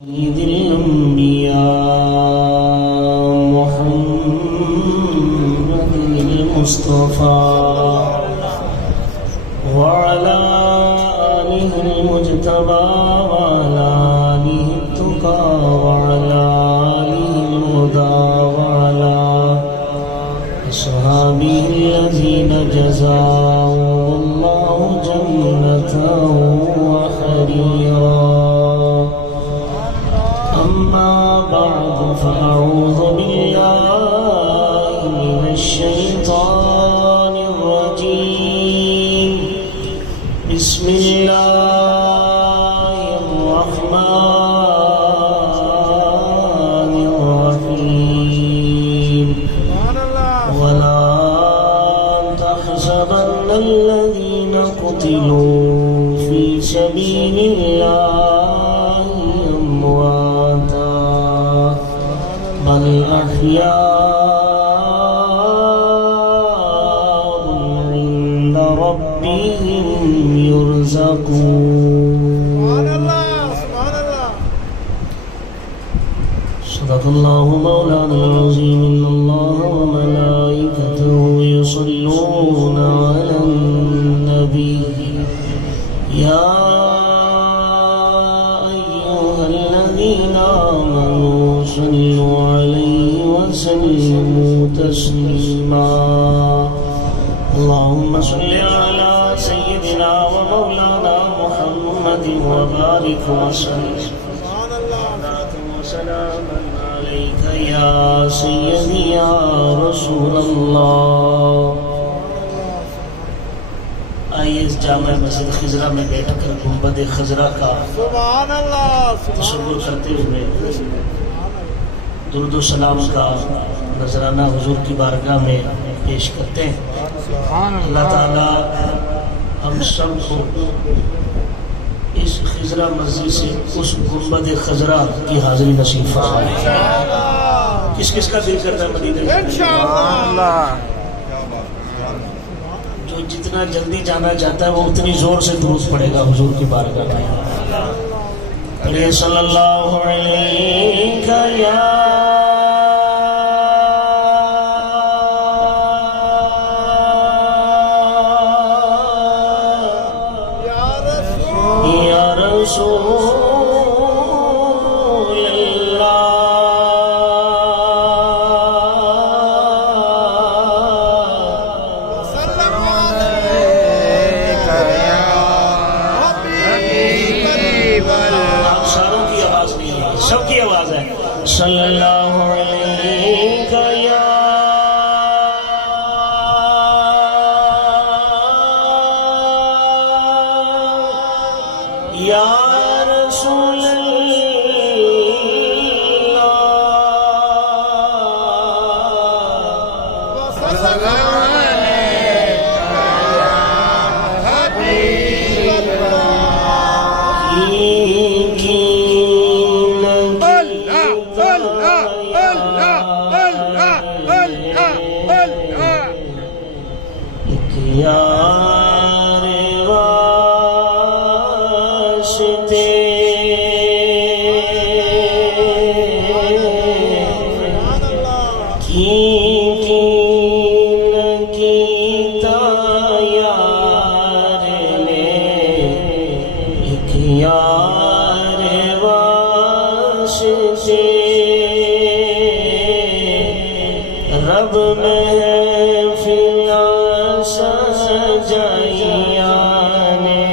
سيد الأنبياء محمد المصطفى وعلى آله المجتبى وعلى آله التقى وعلى آله الهدى وعلى أصحابه الذين جزاهم الله جنة وحريرا. أما بعد فأعوذ بالله من الشيطان الرجيم. بسم الله الرحمن الرحيم. ولا تحسبن الذين قتلوا في سبيل الله أمواتا بل أحياء عند ربهم يرزقون. صدق الله مولانا العظيم. إن الله وملائكته يصلون على النبي يا أيها الذين آمنوا صلوا عليه وسلموا تسليما. اللهم صل على سيدنا ومولانا محمد وبارك وسلم وسلاما عليك يا سيدي يا رسول اللہ. آئیے اس جامع مسجد خضرہ میں بیٹھ کر گنبد خضرہ کا تصور کرتے ہوئے درود و سلام کا نذرانہ حضور کی بارگاہ میں پیش کرتے ہیں. اللہ تعالیٰ ہم سب کو اس خضرہ مسجد سے اس گنبد خضرہ کی حاضری نصیب فرمائے. کس کس کا دل کرتا ہے مدینے میں؟ انشاءاللہ. جو جتنا جلدی جانا چاہتا ہے وہ اتنی زور سے درود پڑے گا حضور کی بارگاہ میں. ارے صلی اللہ علیہ یا رسول اللہ سلام علیکہ یا حبیب اللہ. آپ ساروں کی آواز نہیں ہے، سب کی آواز ہے. صلی اللہ علیکہ یا رسول اللہ سلام علیکہ یا حبیب رب محفل سجائیاں نے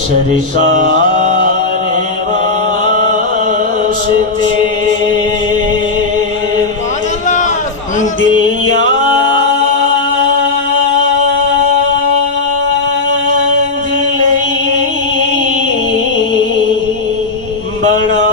سرکار واسطے دل یاد لئی بڑا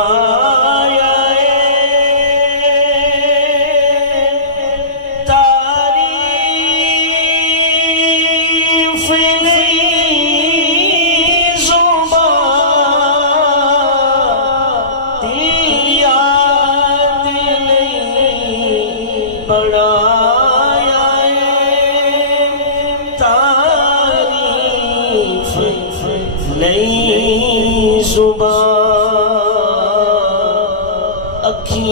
تعریف نہیں زبان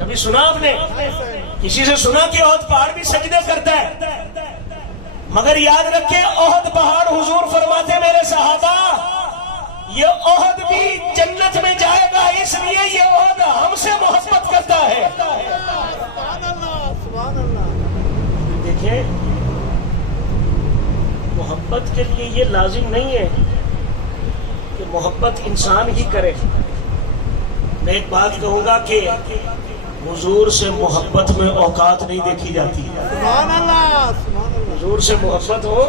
کبھی سنا آپ نے کسی سے سنا کہ احد پہاڑ بھی سجدے کرتا ہے؟ مگر یاد رکھیں احد پہاڑ حضور فرماتے میرے صحابہ یہ احد بھی جنت میں جائے گا اس لیے یہ احد ہم سے محبت کرتا ہے۔ دیکھیں محبت کے لیے یہ لازم نہیں ہے کہ محبت انسان ہی کرے۔ میں ایک بات کہوں گا کہ حضور سے محبت میں اوقات نہیں دیکھی جاتی۔ حضور سے محبت ہو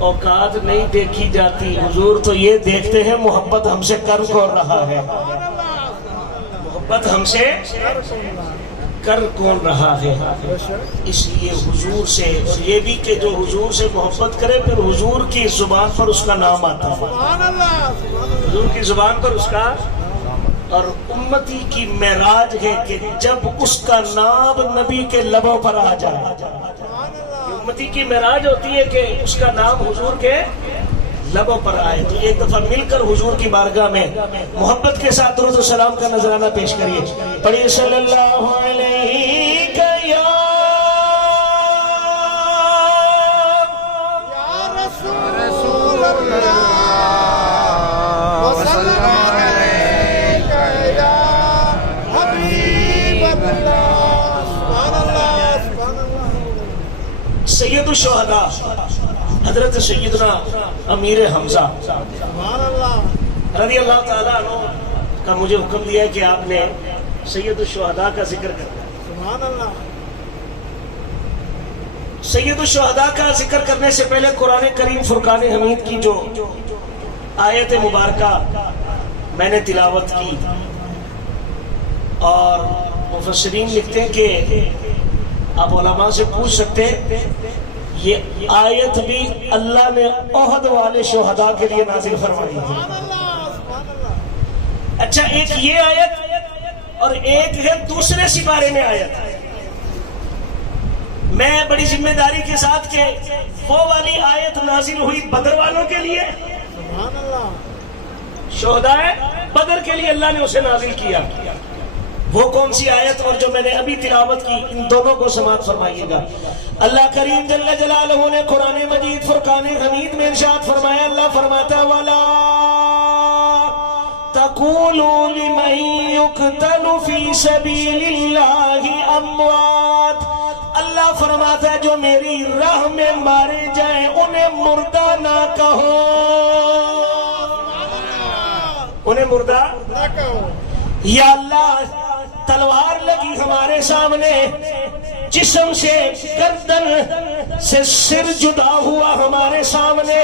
اوقات نہیں دیکھی جاتی۔ حضور تو یہ دیکھتے ہیں محبت ہم سے کر کون رہا ہے، محبت ہم سے کر کون رہا ہے۔ اس لیے حضور سے، اور یہ بھی کہ جو حضور سے محبت کرے پھر حضور کی زبان پر اس کا نام آتا ہے، حضور کی زبان پر اس کا۔ اور امتی کی معراج ہے کہ جب اس کا نام نبی کے لبوں پر آ جائے، امتی کی معراج ہوتی ہے کہ اس کا نام حضور کے لبوں پر آئے۔ تو ایک دفعہ مل کر حضور کی بارگاہ میں محبت کے ساتھ درود و سلام کا نذرانہ پیش کریے۔ پڑھیے صلی اللہ علیہ یا رسول اللہ وسلم علیک یا حبیب اللہ۔ سبحان اللہ سبحان اللہ۔ سید الشہداء حضرت سیدنا امیر حمزہ رضی اللہ تعالیٰ عنہ کا مجھے حکم دیا ہے کہ آپ نے سید الشہداء کا ذکر کرنا۔ سبحان اللہ۔ سید الشہداء کا ذکر کرنے سے پہلے قرآن کریم فرقان حمید کی جو آیت مبارکہ میں نے تلاوت کی، اور مفسرین لکھتے ہیں کہ آپ علماء سے پوچھ سکتے ہیں یہ آیت بھی اللہ نے احد والے شہداء کے لیے نازل فرمائی تھی۔ اچھا ایک یہ آیت اور ایک ہے دوسرے سپارے میں آیت۔ میں بڑی ذمہ داری کے ساتھ کہ وہ والی آیت نازل ہوئی بدر والوں کے لیے، شہداء بدر کے لیے اللہ نے اسے نازل کیا۔ وہ کون سی آیت اور جو میں نے ابھی تلاوت کی، ان دونوں کو سماعت فرمائیے گا۔ اللہ کریم جل جلالہ نے قرآن مجید فرقان حمید میں ارشاد فرمایا، اللہ فرماتا وَلَا تَقُولُوا لِمَن يُقْتَلُ فِي سَبِيلِ اللَّهِ أَمْوَاتٌ، اللہ فرماتا ہے جو میری راہ میں مارے جائیں انہیں مردہ نہ کہو، انہیں مردہ نہ کہو۔ یا اللہ تلوار لگی ہمارے سامنے، جسم سے گردن سے سر جدا ہوا ہمارے سامنے،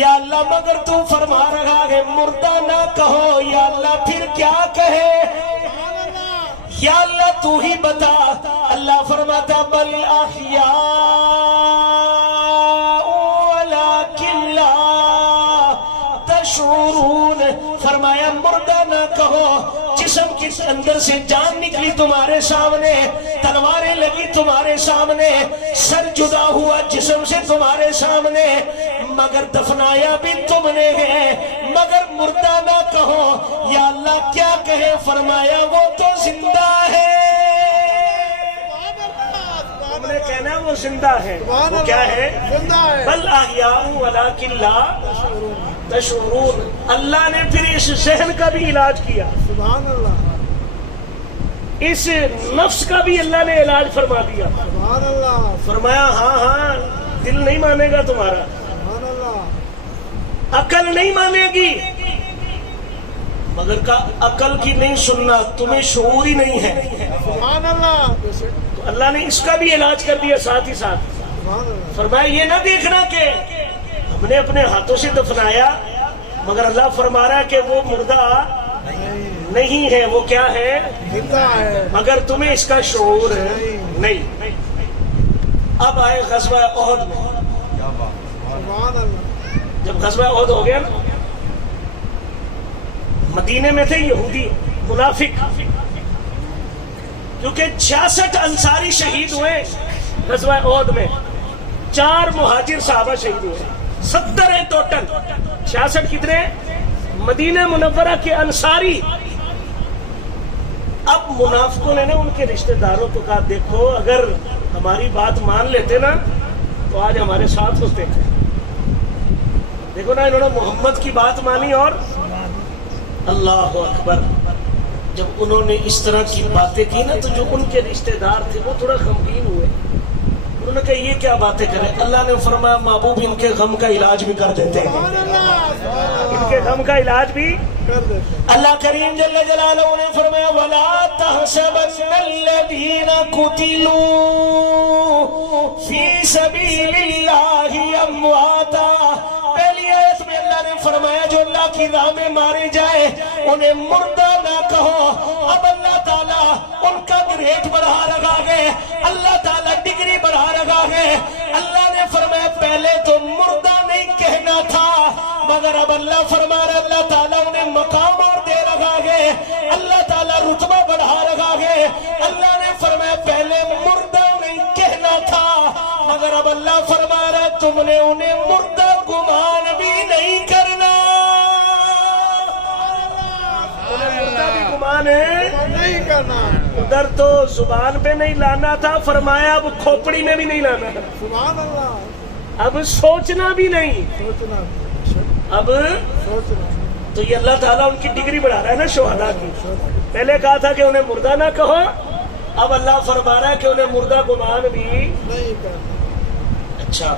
یا اللہ مگر تو فرما رہا ہے مردہ نہ کہو، یا اللہ پھر کیا کہے، یا اللہ تو ہی بتا۔ اللہ فرماتا بل احیاء ولکن لا تشعرون، فرمایا مردہ نہ کہو، جسم کے اندر سے جان نکلی تمہارے سامنے، تلواریں لگی تمہارے سامنے، سر جدا ہوا جسم سے تمہارے سامنے، مگر دفنایا بھی تم نے ہے، مگر مردہ نہ کہو۔ یا اللہ کیا کہے، فرمایا وہ تو زندہ ہے، تم نے کہنا وہ زندہ ہے، وہ کیا ہے، بل احیاء ولکن لا تشعرون۔ اللہ نے پھر اس ذہن کا بھی علاج کیا، سبحان اللہ، اس نفس کا بھی اللہ نے علاج فرما دیا۔ سبحان اللہ، فرمایا ہاں ہاں دل نہیں مانے گا تمہارا، سبحان اللہ، عقل نہیں مانے گی، مگر کا عقل کی نہیں سننا، تمہیں شعور ہی نہیں ہے۔ سبحان اللہ، تو اللہ نے اس کا بھی علاج کر دیا ساتھ ہی ساتھ۔ سبحان اللہ، فرمایا یہ نہ دیکھنا کہ ہم نے اپنے ہاتھوں سے دفنایا، مگر اللہ فرما رہا ہے کہ وہ مردہ نہیں ہے، وہ کیا ہے، زندہ ہے، مگر تمہیں اس کا شعور نہیں۔ اب آئے غزوہ احد میں۔ سبحان اللہ، جب غزوہ احد ہو گیا نا، مدینے میں تھے یہودی منافق، کیونکہ 66 انصاری شہید ہوئے غزوہ احد میں، 4 مہاجر صحابہ شہید ہوئے، 70 ہیں ٹوٹل، 66 کتنے؟ مدینہ منورہ کے انصاری اب منافقوں نے ان کے رشتہ داروں کو کہا دیکھو اگر ہماری بات مان لیتے نا تو آج ہمارے ساتھ ہوتے ہیں. دیکھو نا انہوں نے محمد کی بات مانی اور اللہ اکبر. جب انہوں نے اس طرح کی باتیں کی نا تو جو ان کے رشتہ دار تھے وہ تھوڑا غمگین ہوئے. انہوں نے کہا یہ کیا باتیں کریں. اللہ نے فرمایا محبوب ان کے غم کا علاج بھی کر دیتے ہیں, ان کے غم کا علاج بھی اللہ کریم جل جلالہ نے فرمایا وَلَا تَحْسَبَنَّ الَّذِينَ قُتِلُوا فِي سَبِيلِ اللَّهِ أَمْوَاتًا. پہلی آیت میں اللہ نے فرمایا جو اللہ کی راہ میں مارے جائے انہیں مردہ نہ کہو. اب اللہ تعالیٰ ان کا گریڈ بڑھا رکھا ہے, اللہ تعالیٰ ڈگری بڑھا رکھا ہے. اللہ نے فرمایا پہلے تو مردہ نہیں کہنا تھا مگر اب اللہ فرما رہا اللہ تعالیٰ انہیں مقام اور دے رکھا ہے, اللہ تعالیٰ رتبہ بڑھا رکھا ہے. اللہ نے فرمایا پہلے مردہ نہیں کہنا تھا مگر اب اللہ فرما رہا تم نے انہیں مردہ گمان بھی نہیں کرنا. انہیں مردہ بھی گمان نہیں کرنا. ادھر تو زبان پہ نہیں لانا تھا, فرمایا اب کھوپڑی میں بھی نہیں لانا, سبحان اللہ. اب سوچنا بھی نہیں, سوچنا اب سوچنا. تو یہ اللہ تعالیٰ ان کی ڈگری بڑھا رہا ہے نا شہداء کی. پہلے کہا تھا کہ انہیں مردہ نہ کہو, اب اللہ فرما رہا ہے کہ انہیں مردہ گمان بھی نہیں کرنا. اچھا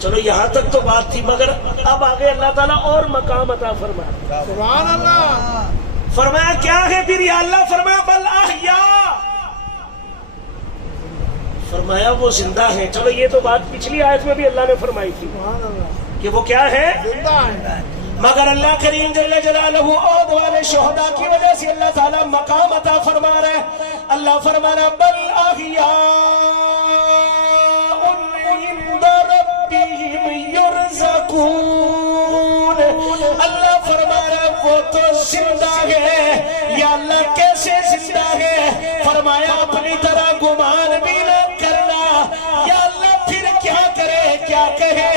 چلو یہاں تک تو بات تھی مگر اب آگے اللہ تعالیٰ اور مقام عطا فرما رہا ہے. سبحان اللہ. فرمایا کیا ہے پھر یا اللہ, فرمایا بل احیاء, فرمایا وہ زندہ ہیں. چلو یہ تو بات پچھلی آیت میں بھی اللہ نے فرمائی تھی سبحان اللہ. کہ وہ کیا ہے, زندہ ہے. مگر اللہ کریم جل جلالہ عہد والے شہداء کی وجہ سے اللہ تعالیٰ مقام عطا فرما رہا ہے. اللہ فرما رہا بل احیاء عند ربہم یرزقون. اللہ فرما رہا وہ تو زندہ ہے. یا اللہ کیسے زندہ ہے, فرمایا اپنی طرح گمان بھی نہ کرنا. یا اللہ پھر کیا کرے کیا کہے,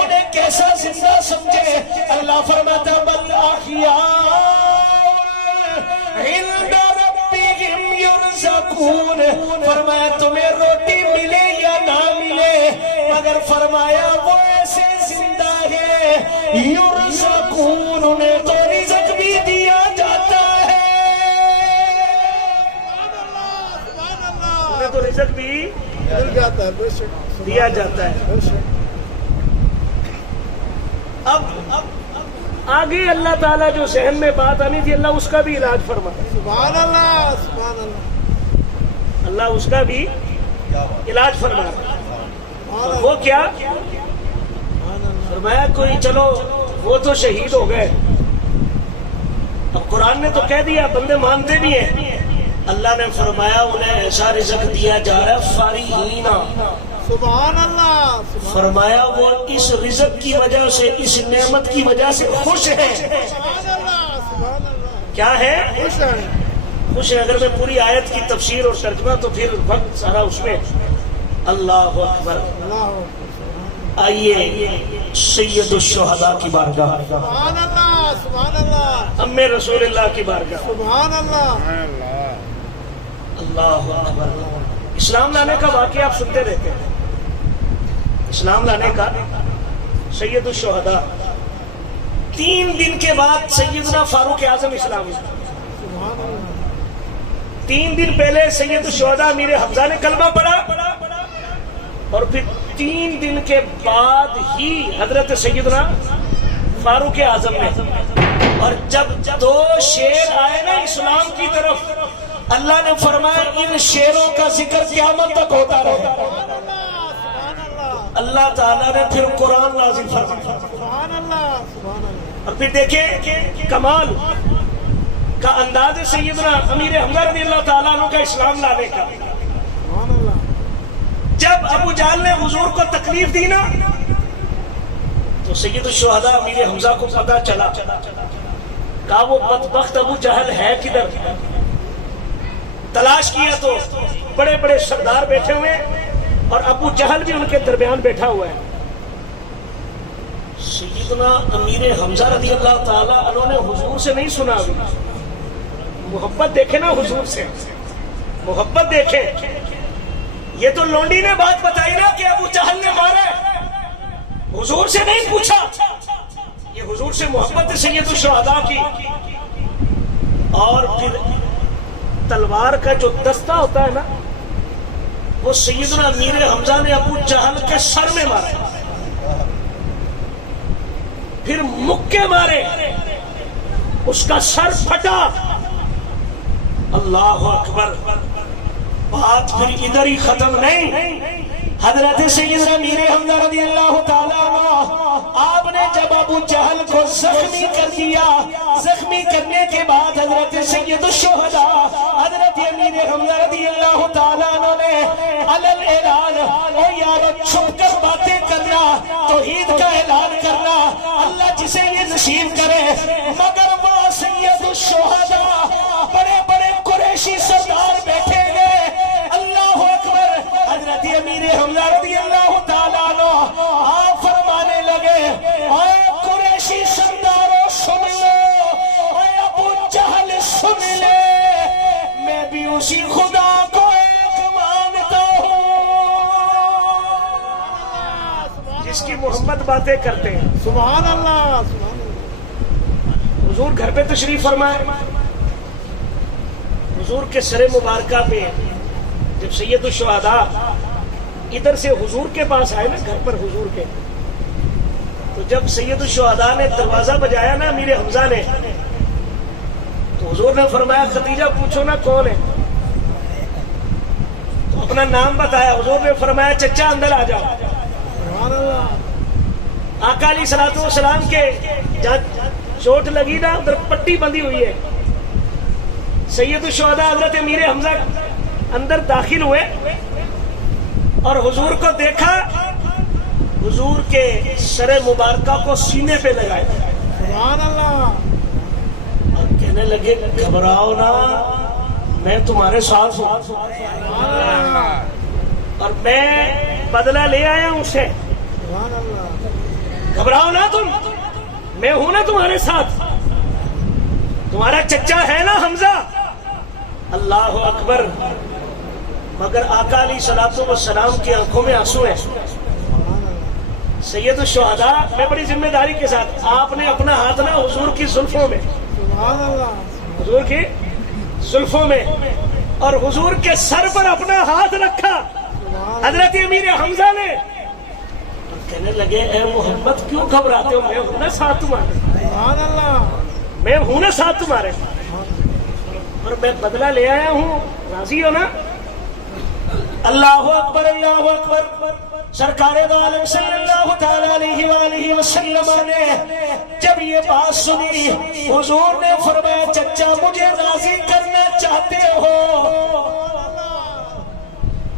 انہیں کیسا زندہ سمجھے. اللہ فرماتا بل احیاء عند ربہم یرزقون. فرمایا تمہیں روٹی ملے یا نہ ملے مگر فرمایا وہ ایسے زندہ ہے یرزقون, انہیں تو رزق بھی دیا جاتا ہے. سبحان اللہ. انہیں تو رزق بھی مل جاتا ہے. بے شک دیا جاتا ہے. بے شک. اب آگے اللہ تعالیٰ جو ذہن میں بات آنی تھی اللہ اس کا بھی علاج فرما. سبحان اللہ. سبحان اللہ. اللہ اس کا بھی علاج فرما. سبحان اللہ. وہ کیا سبحان اللہ. فرمایا کوئی چلو وہ تو شہید ہو گئے, اب قرآن نے تو کہہ دیا بندے مانتے بھی ہیں. اللہ نے فرمایا انہیں ایسا رزق دیا جا رہا ہے فارغین. سبحان اللہ. فرمایا وہ اس رزق کی وجہ سے اس نعمت کی وجہ سے خوش ہیں. سبحان اللہ. سبحان اللہ. کیا ہے, خوش ہے. خوش ہے. اگر میں پوری آیت کی تفسیر اور ترجمہ تو پھر وقت سارا اس میں. اللہ اکبر. اللہ. آئیے سید الشہداء کی بارگاہ, سبحان اللہ. سبحان اللہ. ام رسول اللہ کی بارگاہ. سبحان اللہ. اللہ اکبر. اسلام لانے کا واقعہ آپ سنتے رہتے ہیں. اسلام لانے کا سید الشہداء 3 دن کے بعد سیدنا فاروق اعظم اسلام لائے. سبحان اللہ. 3 دن پہلے سید الشہداء امیر حمزہ نے کلمہ پڑھا اور پھر 3 دن کے بعد ہی حضرت سیدنا فاروق اعظم نے. اور جب 2 شیر آئے نا اسلام کی طرف اللہ نے فرمایا ان شیروں کا ذکر قیامت تک ہوتا رہے. اللہ تعالیٰ نے پھر قرآن نازل فرمایا. سبحان اللہ. سبحان اللہ. اور پھر دیکھیں کمال کا انداز سیدنا امیر حمزہ رضی اللہ تعالیٰ عنہ کا اسلام لانے کا. سبحان اللہ. جب ابو جہل نے حضور کو تکلیف دی نا تو سید الشہداء امیر حمزہ کو پتہ چلا. کہا وہ بدبخت ابو جہل ہے کدھر. تلاش کیا تو بڑے بڑے سردار بیٹھے ہوئے اور ابو جہل بھی ان کے درمیان بیٹھا ہوا ہے. سیدنا امیر حمزہ رضی اللہ تعالیٰ عنہ نے حضور سے نہیں سنا, محبت دیکھے نا حضور سے, محبت دیکھے. یہ تو لونڈی نے بات بتائی نا کہ ابو جہل نے مارا, حضور سے نہیں پوچھا. یہ حضور سے محبت سید الشہداء کی. اور پھر تلوار کا جو دستہ ہوتا ہے نا, وہ سیدنا امیر حمزہ نے ابو جہل کے سر میں مارا, پھر مکے مارے, اس کا سر پھٹا. اللہ اکبر. بات پھر ادھر ہی ختم نہیں. حضرت سیدنا امیر حمزہ رضی اللہ تعالیٰ عنہ, آپ نے جب ابو جہل کو زخمی کر دیا, زخمی کرنے کے بعد حضرت سید الشہداء حضرت امیر حمزہ رضی اللہ تعالیٰ عنہ نے علل اعلان, او یارو چھپ کر باتیں کرنا, توحید کا اعلان کرنا, اللہ جسے یہ نصیب کرے. مگر وہ سید الشہداء بڑے بڑے قریشی سردار بیٹھیں گے. اللہ اکبر. حضرت امیر حمزہ رضی اللہ تعالیٰ عنہ آپ فرمانے لگے, اے قریشی سرداروں سن لو, اے ابو جہل سن لے, میں بھی اسی خدا کو ایک مانتا ہوں جس کی محمد باتیں کرتے ہیں. سبحان اللہ, سبحان اللہ. حضور گھر پہ تشریف فرمائے. حضور کے سر مبارکہ پہ جب سید الشہداء ادھر سے حضور کے پاس آئے نا, گھر پر حضور کے, تو جب سید الشہداء نے دروازہ بجایا نا امیر حمزہ نے, تو حضور نے فرمایا خدیجہ پوچھو نا کون ہے. تو اپنا نام بتایا. حضور نے فرمایا چچا اندر آ جاؤ. سبحان اللہ. آقا علیہ الصلوۃ والسلام کے جہاں چوٹ لگی نا ادھر پٹی بندھی ہوئی ہے. سید الشہداء حضرت امیر حمزہ اندر داخل ہوئے اور حضور کو دیکھا. حضور کے سر مبارکہ کو سینے پہ لگائے سبحان اللہ. اور کہنے لگے گھبراؤ نا, میں تمہارے ساتھ ہوں سبحان اللہ. اور میں بدلہ لے آیا ہوں اسے. سبحان اللہ. گھبراؤ نا تم, میں ہوں نا تمہارے ساتھ. تمہارا چچا ہے نا حمزہ. اللہ اکبر. مگر آقا علیہ الصلوۃ والسلام کی آنکھوں میں آنسو ہیں. سید الشہداء, میں بڑی ذمہ داری کے ساتھ, آپ نے اپنا ہاتھ نا حضور کی زلفوں میں, سبحان اللہ. حضور کی زلفوں میں, اور حضور کے سر پر اپنا ہاتھ رکھا حضرت امیر حمزہ نے, اور کہنے لگے اے محمد کیوں گھبراتے ہو, میں ہوں نا ساتھ تمہارے. سبحان اللہ. میں ہوں نا ساتھ تمہارے, اور میں بدلہ لے آیا ہوں, راضی ہو نا. اللہ اکبر, اللہ اکبر. سرکار دو عالم صلی اللہ تعالی علیہ وآلہ وسلم نے جب یہ بات سنی, حضور نے فرمایا چچا مجھے راضی کرنا چاہتے ہو.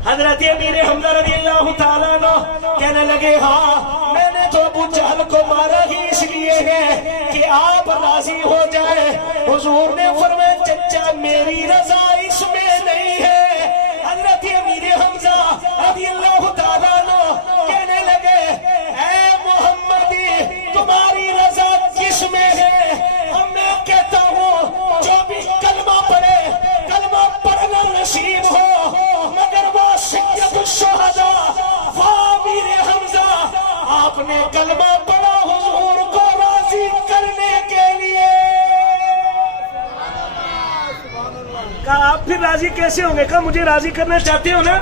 حضرت امیر حمزہ رضی اللہ تعالیٰ عنہ کہنے لگے ہاں, میں نے تو ابو جہل کو مارا ہی اس لیے ہے کہ آپ راضی ہو جائے. حضور نے فرمایا چچا میری رضا اس میں نہیں ہے. حضرت امیر حمزہ رضی اللہ تعالیٰ عنہ کہنے لگے اے محمدی تمہاری رضا کس میں ہے. اور میں کہتا ہوں جو بھی کلمہ پڑھے, کلمہ پڑھنا نصیب ہو, مگر وہ سید الشہداء وہ امیر حمزہ, آپ نے کلمہ پڑھا حضور کو راضی کرنے کے لیے. کہا آپ پھر راضی کیسے ہوں گے؟ کہا مجھے راضی کرنا چاہتے ہو نا.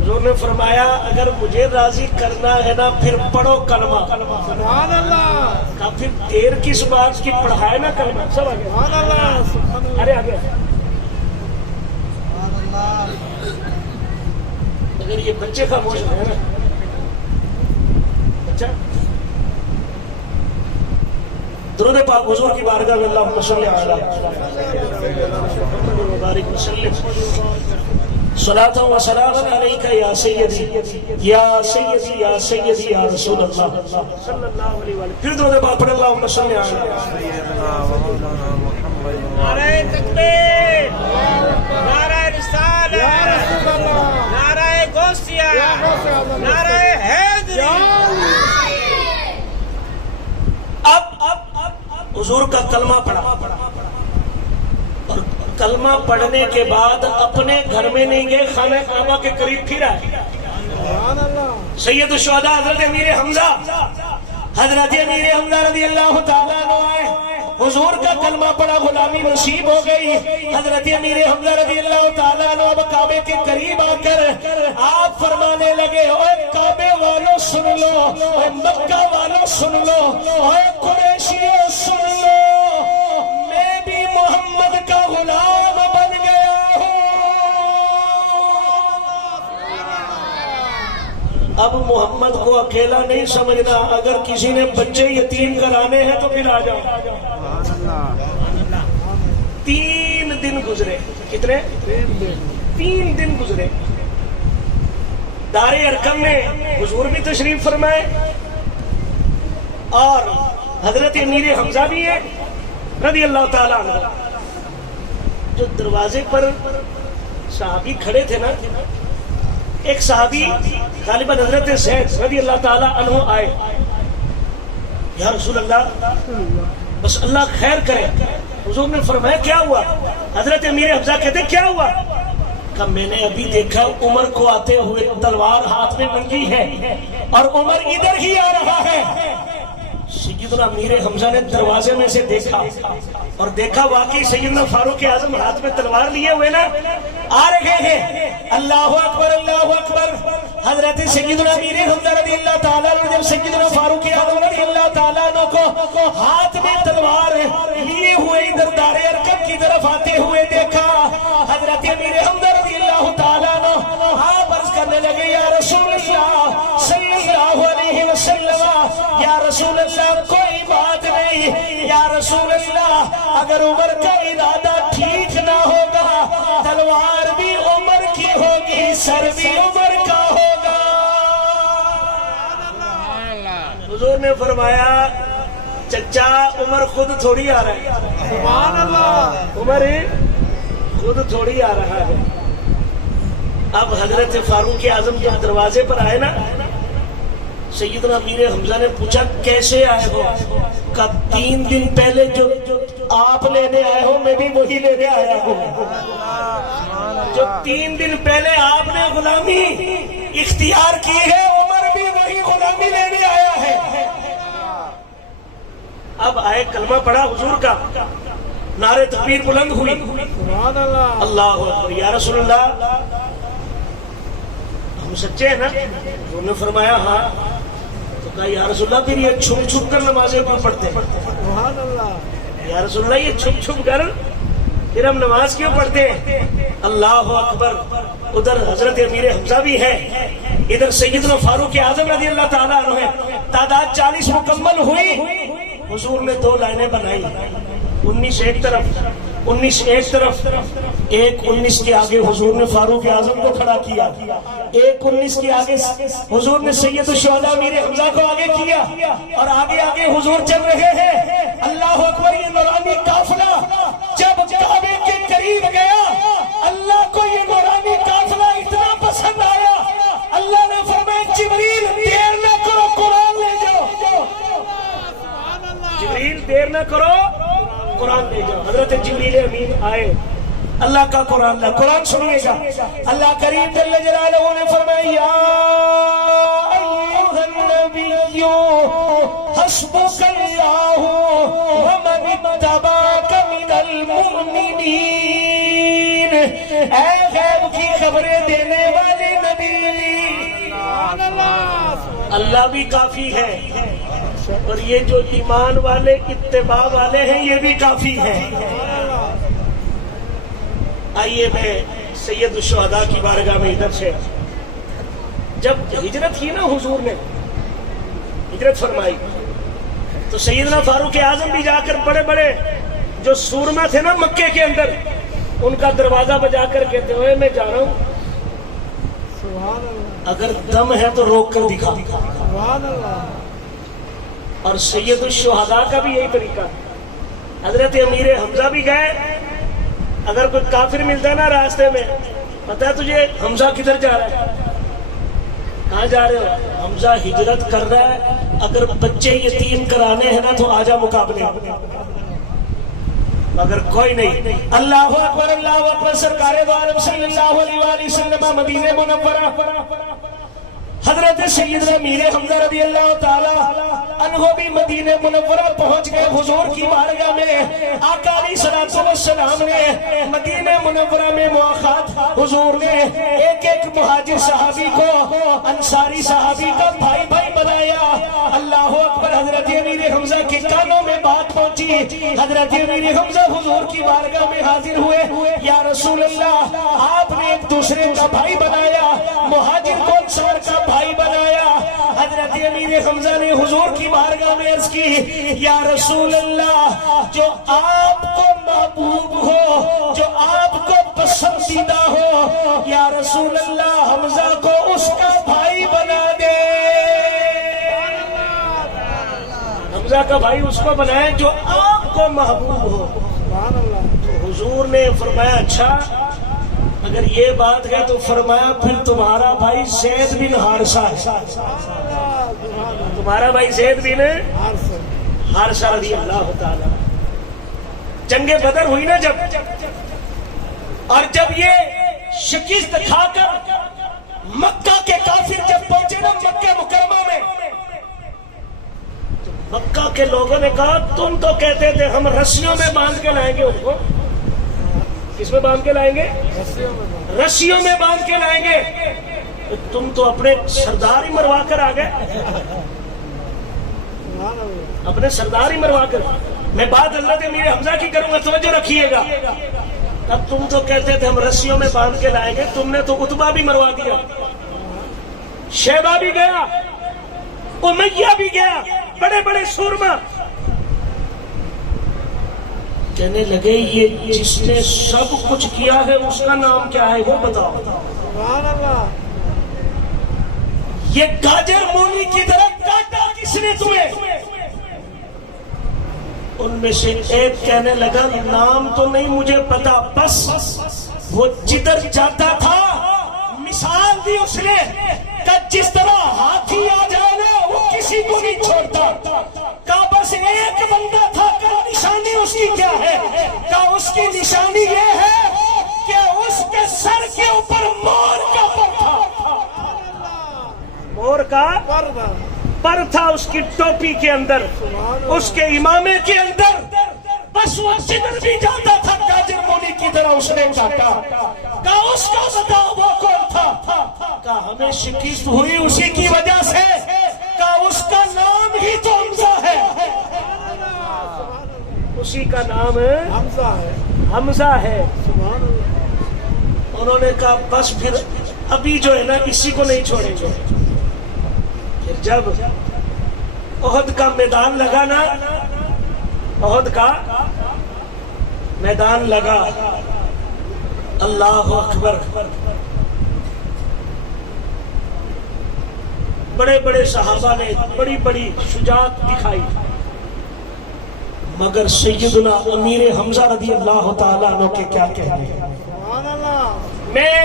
حضور نے فرمایا اگر مجھے راضی کرنا ہے نا پھر پڑھو کلمہ. سبحان اللہ. کہا پھر دیر کس بات کی, پڑھائے نا کلمہ. سب آگے, سبحان اللہ. سبحان اللہ. ارے آگے. اگر یہ بچے خاموش ہیں نا, بچہ درود پاک حضور کی بارگاہ میں اللہم صلی علی وبارک وسلم. صلاۃ و سلام علیک یا سیدی یا سیدی یا سیدی یا رسول اللہ صلی اللہ علیہ وآلہ. پھر درود پاک پڑھ اللہم صلی علی. نعرہ تکبیر, نعرہ رسالت, نعرہ غوثیہ, نعرہ حیدری. اب حضور کا کلمہ پڑھا. کلمہ پڑھنے کے بعد اپنے گھر میں نہیں گئے، خانہ کعبہ کے قریب پھر آئے۔ سید الشہداء حضرت امیر حمزہ رضی اللہ تعالیٰ عنہ آئے، حضور کا کلمہ پڑھا، غلامی نصیب ہو گئی۔ حضرت امیر حمزہ رضی اللہ تعالیٰ عنہ اب کعبے کے قریب آ کر آپ فرمانے لگے، اے کعبے والوں سن لو، اے مکہ والوں سن لو، اے قریشیوں سن لو، میں بھی محمد کا غلام بن گیا ہوں۔ اب محمد کو اکیلا نہیں سمجھنا، اگر کسی نے بچے یتیم کرانے ہیں تو پھر آ جاؤ۔ 3 دن گزرے، کتنے؟ 3 دن گزرے۔ دار ارقم میں حضور بھی تشریف فرمائے اور حضرت امیر حمزہ بھی ہے رضی اللہ تعالیٰ عنہ۔ جو دروازے پر صحابی کھڑے تھے نا، ایک صحابی غالباً حضرت زید رضی اللہ تعالیٰ عنہ آئے، یا رسول اللہ بس اللہ خیر کرے۔ حضور نے فرمایا کیا ہوا؟ حضرت امیر حمزہ کہتے کیا ہوا؟ کہا میں نے ابھی دیکھا عمر کو آتے ہوئے، تلوار ہاتھ میں منگی ہے اور عمر ادھر ہی آ رہا ہے۔ سیدنا امیر حمزہ نے دروازے میں سے دیکھا اور دیکھا واقعی سیدنا فاروق اعظم ہاتھ میں تلوار لیے ہوئے نا آ رہے ہیں۔ اللہ اکبر اللہ اکبر۔ حضرت سیدنا امیر حمزہ رضی اللہ تعالیٰ عنہ جب سیدنا فاروق اعظم رضی اللہ تعالیٰ عنہ کو ہاتھ میں تلوار لیے ہوئے ادھر دار ارقم کی طرف آتے ہوئے دیکھا، حضرت امیر حمزہ رضی اللہ تعالیٰ عنہ آپ عرض کرنے لگے، یا رسول اللہ صلی اللہ علیہ وسلم، یا رسول اللہ کوئی بات نہیں، یا رسول اللہ اگر عمر کا ارادہ ٹھیک نہ ہوگا تلوار بھی عمر کی ہوگی، سر بھی عمر کا ہوگا۔ حضور نے فرمایا چچا عمر خود تھوڑی آ رہا ہے، سبحان اللہ، عمر خود تھوڑی آ رہا ہے۔ اب حضرت فاروق اعظم جب دروازے پر آئے نا، سیدنا امیر حمزہ نے پوچھا کیسے آئے ہو؟ کہا 3 دن پہلے جو آپ لینے آئے ہو میں بھی وہی لینے آیا ہوں۔ جو 3 دن پہلے آپ نے غلامی اختیار کی ہے، عمر بھی وہی غلامی لینے آیا ہے۔ اب آئے، کلمہ پڑھا حضور کا، نعرے تکبیر بلند ہوئی، اللہ اکبر، یا رسول اللہ ہم سچے ہیں نا؟ انہوں نے فرمایا ہاں۔ تو کہا یا رسول اللہ پھر یہ چھپ چھپ کر نمازیں کیوں پڑھتے ہیں؟ یا رسول اللہ یہ چھپ چھپ کر پھر ہم نماز کیوں پڑھتے ہیں؟ اللہ اکبر۔ ادھر حضرت امیر حمزہ بھی ہے، ادھر سیدنا فاروق اعظم رضی اللہ تعالیٰ عنہ ہے۔ تعداد 40 مکمل ہوئی، حضور نے 2 لائنیں بنائی، 19 ایک طرف، 19 ایک طرف، ایک 19 کے آگے حضور نے فاروق اعظم کو کھڑا کیا، ایک 19 کے آگے حضور نے سید الشہداء امیر حمزہ کو آگے کیا، اور آگے آگے حضور چل رہے ہیں۔ اللہ اکبر۔ یہ نورانی قافلہ جب کعبے کے قریب گیا، اللہ کو یہ نورانی قافلہ اتنا پسند آیا، اللہ نے فرمایا جبریل دیر نہ کرو، قرآن لے جاؤ۔ جبریل دیر نہ کرو، قرآن لے جاؤ۔ حضرت جبریل امین آئے، اللہ کا قرآن لا، قرآن سنیے گا۔ اللہ کریم جل جلالہ نے فرمایا یا ایھا النبی حسبک اللہ ومن اتبعک من المؤمنین۔ اے غیب کی خبریں دینے والے نبی، اللہ بھی کافی ہے، اور یہ جو ایمان والے اتباع والے ہیں یہ بھی کافی ہے۔ آئیے میں سید الشہداء کی بارگاہ میں ادھر سے، جب ہجرت کی نا حضور نے ہجرت فرمائی، تو سیدنا فاروق اعظم بھی جا کر بڑے بڑے جو سورما تھے نا مکے کے اندر، ان کا دروازہ بجا کر کہتے ہوئے میں جا رہا ہوں، اگر دم ہے تو روک کر دکھا۔ اور سید الشہداء کا بھی یہی طریقہ، حضرت امیر حمزہ بھی گئے، اگر کوئی کافر ملتا ہے نا راستے میں، پتہ ہے تجھے حمزہ کدھر جا رہا ہے؟ کہاں جا رہے ہو؟ حمزہ ہجرت کر رہا ہے، اگر بچے یتیم کرانے ہیں نا تو آجا مقابلے۔ مگر کوئی نہیں. اللہ اکبر. سرکار دو عالم صلی اللہ علیہ وآلہ وسلم مدینہ منورہ حضرت سیدنا میر حمزہ رضی اللہ تعالی عنہ بھی مدینہ منورہ پہنچ گئے. حضور کی بارگاہ میں آقا علیہ الصلوۃ والسلام نے مدینہ منورہ میں مواخات. حضور نے ایک ایک مہاجر صحابی کو انصاری صحابی کا بھائی بھائی بنایا. اللہ اکبر. حضرت امیر حمزہ کے کانوں میں بات پہنچی. حضرت امیر حمزہ حضور کی بارگاہ میں حاضر ہوئے. یا رسول اللہ, آپ نے ایک دوسرے کا بھائی بنایا, مہاجر کو انصار کا بھائی بنایا. حضرت امیر حمزہ نے حضور کی بارگاہ میں عرض کی, یا رسول اللہ, جو آپ کو محبوب ہو, جو آپ کو پسندیدہ ہو, یا رسول اللہ حمزہ کو اس کا بھائی بنا دے. حمزہ کا بھائی اس کو بنائے جو آپ کو محبوب ہو. تو حضور نے فرمایا اچھا اگر یہ بات ہے تو فرمایا پھر تمہارا بھائی زید بن حارثہ ہے. تمہارا بھائی زید بن حارثہ رضی اللہ تعالی. جنگ بدر ہوئی نا جب, اور جب یہ شکست کھا کر مکہ کے کافر جب پہنچے نا مکہ مکرمہ میں, مکہ کے لوگوں نے کہا تم تو کہتے تھے ہم رسیوں میں باندھ کے لائیں گے ان کو. کس میں باندھ کے لائیں گے؟ رسیوں میں باندھ کے لائیں گے. تم تو اپنے سردار ہی مروا کر آ گئے, اپنے سردار ہی مروا کر. میں بات حضرت امیر حمزہ کی کروں گا, توجہ رکھیے گا. اب تم تو کہتے تھے ہم رسیوں میں باندھ کے لائیں گے, تم نے تو عتبہ بھی مروا دیا, شیبہ بھی گیا, امیہ بھی گیا, بڑے بڑے سورما. کہنے لگے یہ جس نے سب کچھ کیا ہے اس کا نام کیا ہے وہ بتاؤ. یہ گاجر مولی کی طرح کاٹا کس نے تمہیں؟ ان میں سے ایک کہنے لگا نام تو نہیں مجھے پتا, بس وہ جدھر جاتا تھا مثال دی اس نے کہ جس طرح ہاتھی آ جائے نا وہ کسی کو نہیں چھوڑتا. کہا بس ایک بندہ تھا, کہ نشانی اس کی کیا ہے؟ کہا اس کی نشانی یہ ہے کہ اس کے سر کے اوپر مور کا پر تھا. مور کا پر تھا اس کی ٹوپی کے اندر, اس کے امامے کے اندر. بس وہ جدھر بھی جاتا تھا گاجر مولی کی طرح اس نے کاٹا. کہا اس کا بتاؤ وہ کون تھا؟ کہا ہمیں شکست ہوئی اسی کی وجہ سے. کہا اس کا نام ہی تو حمزہ ہے, اسی کا نام حمزہ ہے. انہوں نے کہا بس پھر ابھی جو ہے نا کسی کو نہیں چھوڑیں گے. پھر جب احد کا میدان لگا نا, احد کا میدان لگا, اللہ اکبر, بڑے بڑے صحابہ نے بڑی بڑی شجاعت دکھائی, مگر سیدنا امیر حمزہ رضی اللہ تعالیٰ عنہ کے کیا کہنے ہیں. میں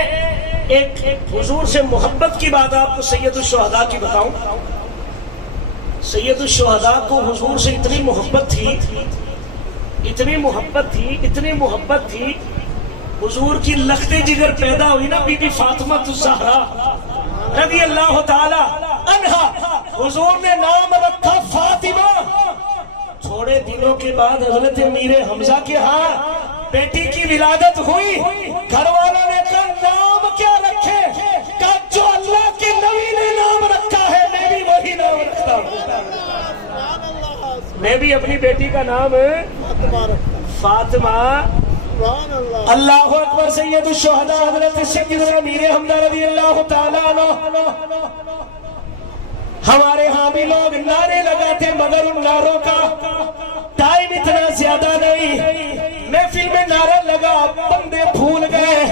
ایک حضور سے محبت کی بات آپ کو سید الشہداء کی بتاؤں. سید الشہداء کو حضور سے اتنی محبت تھی, اتنی محبت تھی, اتنی محبت تھی, حضور کی لخت جگر پیدا ہوئی نا بی بی فاطمہ الزہرا رضی اللہ تعالی عنہا, حضور نے نام رکھا فاطمہ. تھوڑے دنوں کے بعد حضرت امیر حمزہ کے ہاں بیٹی کی ولادت ہوئی. گھر والوں نے کہا نام کیا رکھے؟ کہا جو اللہ کے نبی نے نام رکھا ہے میں بھی وہی نام رکھتا ہوں. میں بھی اپنی بیٹی کا نام فاطمہ. اللہ اکبر. سید الشہداء حضرت سیدنا امیر حمزہ رضی اللہ تعالیٰ عنہ. ہمارے ہاں بھی لوگ نعرے لگاتے مگر ان نعروں کا ٹائم اتنا زیادہ نہیں. محفل میں نعرہ لگا, بندے بھول گئے,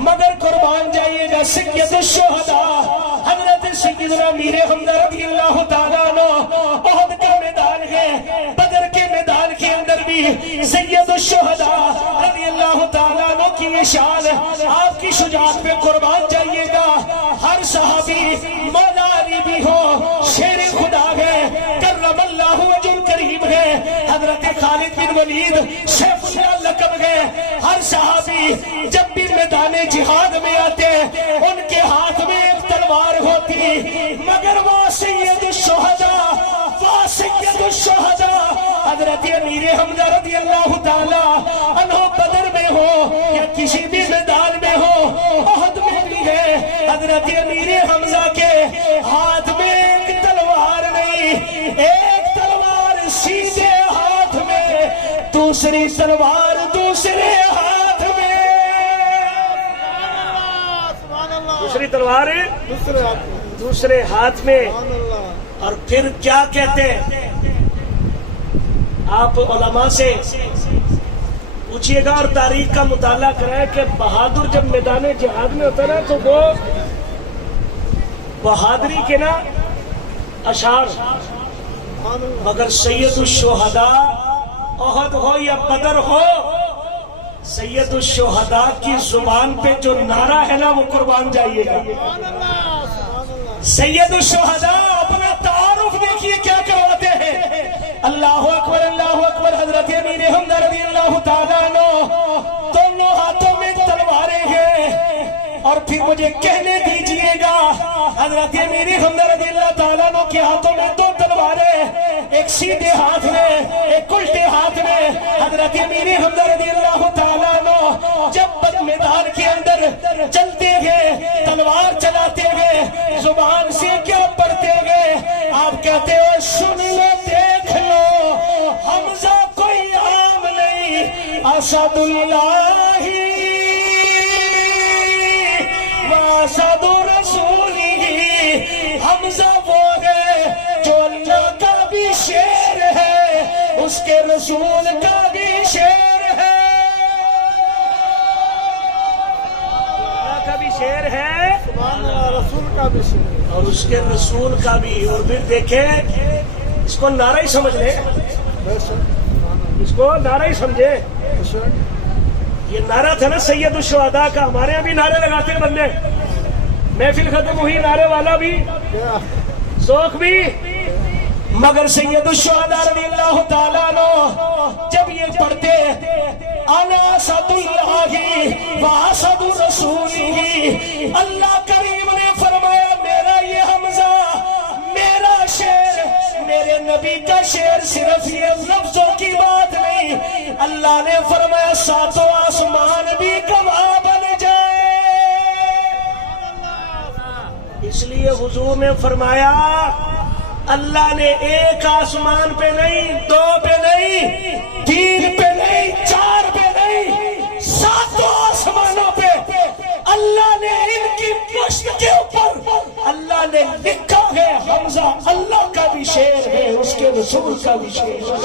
مگر قربان جائیے گا سید الشہداء حضرت سیدنا امیر حمزہ رضی اللہ تعالیٰ عنہ. احد کا میدان ہے, بدر کے میدان کے اندر بھی سید الشہداء رضی اللہ تعالیٰ عنہ کی شان, آپ کی شجاعت پہ قربان جائیے گا. ہر صحابی مولا علی بھی ہو, شیر خدا ہے, کرم اللہ وجہ کریم ہے, گئے حضرت خالد بن ولید سیف اللہ لقب گئے. ہر صحابی جب بھی میدان جہاد میں آتے ان کے ہاتھ میں ایک تلوار ہوتی, مگر وہ سید الشہداء, وہ سید الشہداء حضرت امیر حمزہ رضی اللہ تعالی عنہ بدر میں ہو یا کسی بھی میدان میں ہو, احد میں بھی ہے, حضرت امیر حمزہ کے ہاتھ میں ایک تلوار نہیں, ایک تلوار سیدھے ہاتھ میں, دوسری تلوار دوسرے ہاتھ میں, دوسری تلوار دوسرے ہاتھ میں. اور پھر کیا کہتے ہیں آپ علماء سے پوچھئے گا اور تاریخ کا مطالعہ کرائے کہ بہادر جب میدان جہاد میں ہوتا نا تو وہ بہادری کے نا اشعار, مگر سید الشہداء احد ہو یا بدر ہو, سید الشہداء کی زبان پہ جو نعرہ ہے نا وہ قربان جائیے گا. سید الشہداء اپنا تعارف دیکھیے کیا کرواتے ہیں, اللہ اکبر اللہ اکبر. حضرت امیر حمزہ رضی اللہ تعالیٰ عنہ دونوں ہاتھوں میں تلواریں ہیں, اور پھر مجھے کہنے دیجئے گا حضرت امیر حمزہ رضی اللہ تعالیٰ عنہ کے ہاتھوں میں دو تلواریں, ایک سیدھے ہاتھ میں ایک الٹے ہاتھ میں. حضرت امیر حمزہ رضی اللہ تعالیٰ عنہ جب میدان کے اندر چلتے گئے, تلوار چلاتے گئے, زبان سے کیا پڑھتے گئے, آپ کہتے ہو سن لو دیکھ لو حمزہ کوئی عام نہیں, اسد اللہ واسد رسولہ, حمزہ وہ ہے جو اللہ کا بھی شیر ہے, اس کے رسول کا بھی شیر ہے, اللہ کا بھی شیر ہے, رسول کا بھی شیر اور اس کے رسول کا بھی. اور پھر دیکھیں اس کو نعرہ ہی سمجھ لیں, اس کو نعرہ ہی سمجھے. یہ نعرہ تھا نا سید الشہداء کا, ہمارے یہاں بھی نعرے لگاتے ہیں بندے, محفل ختم ہوئی نعرے والا بھی ذوق بھی, مگر سید الشہداء رضی اللہ تعالیٰ عنہ جب یہ پڑھتے انا اسد اللہ واسد رسولہ, اللہ کریم نے فرمایا میرا یہ حمزہ میرا شیر, میرے نبی کا شیر صرف یہ لفظوں کی بات نہیں, اللہ نے فرمایا ساتوں آسمان بھی گواہ بن جائے. اس لیے حضور نے فرمایا اللہ نے ایک آسمان پہ نہیں, دو پہ نہیں, تین پہ نہیں, چار پہ نہیں, ساتوں آسمانوں پہ اللہ نے ان کی پشت کے اوپر اللہ نے لکھا ہے حمزہ اللہ کا بھی شیر ہے, اس کے رسول کا بھی شیر ہے,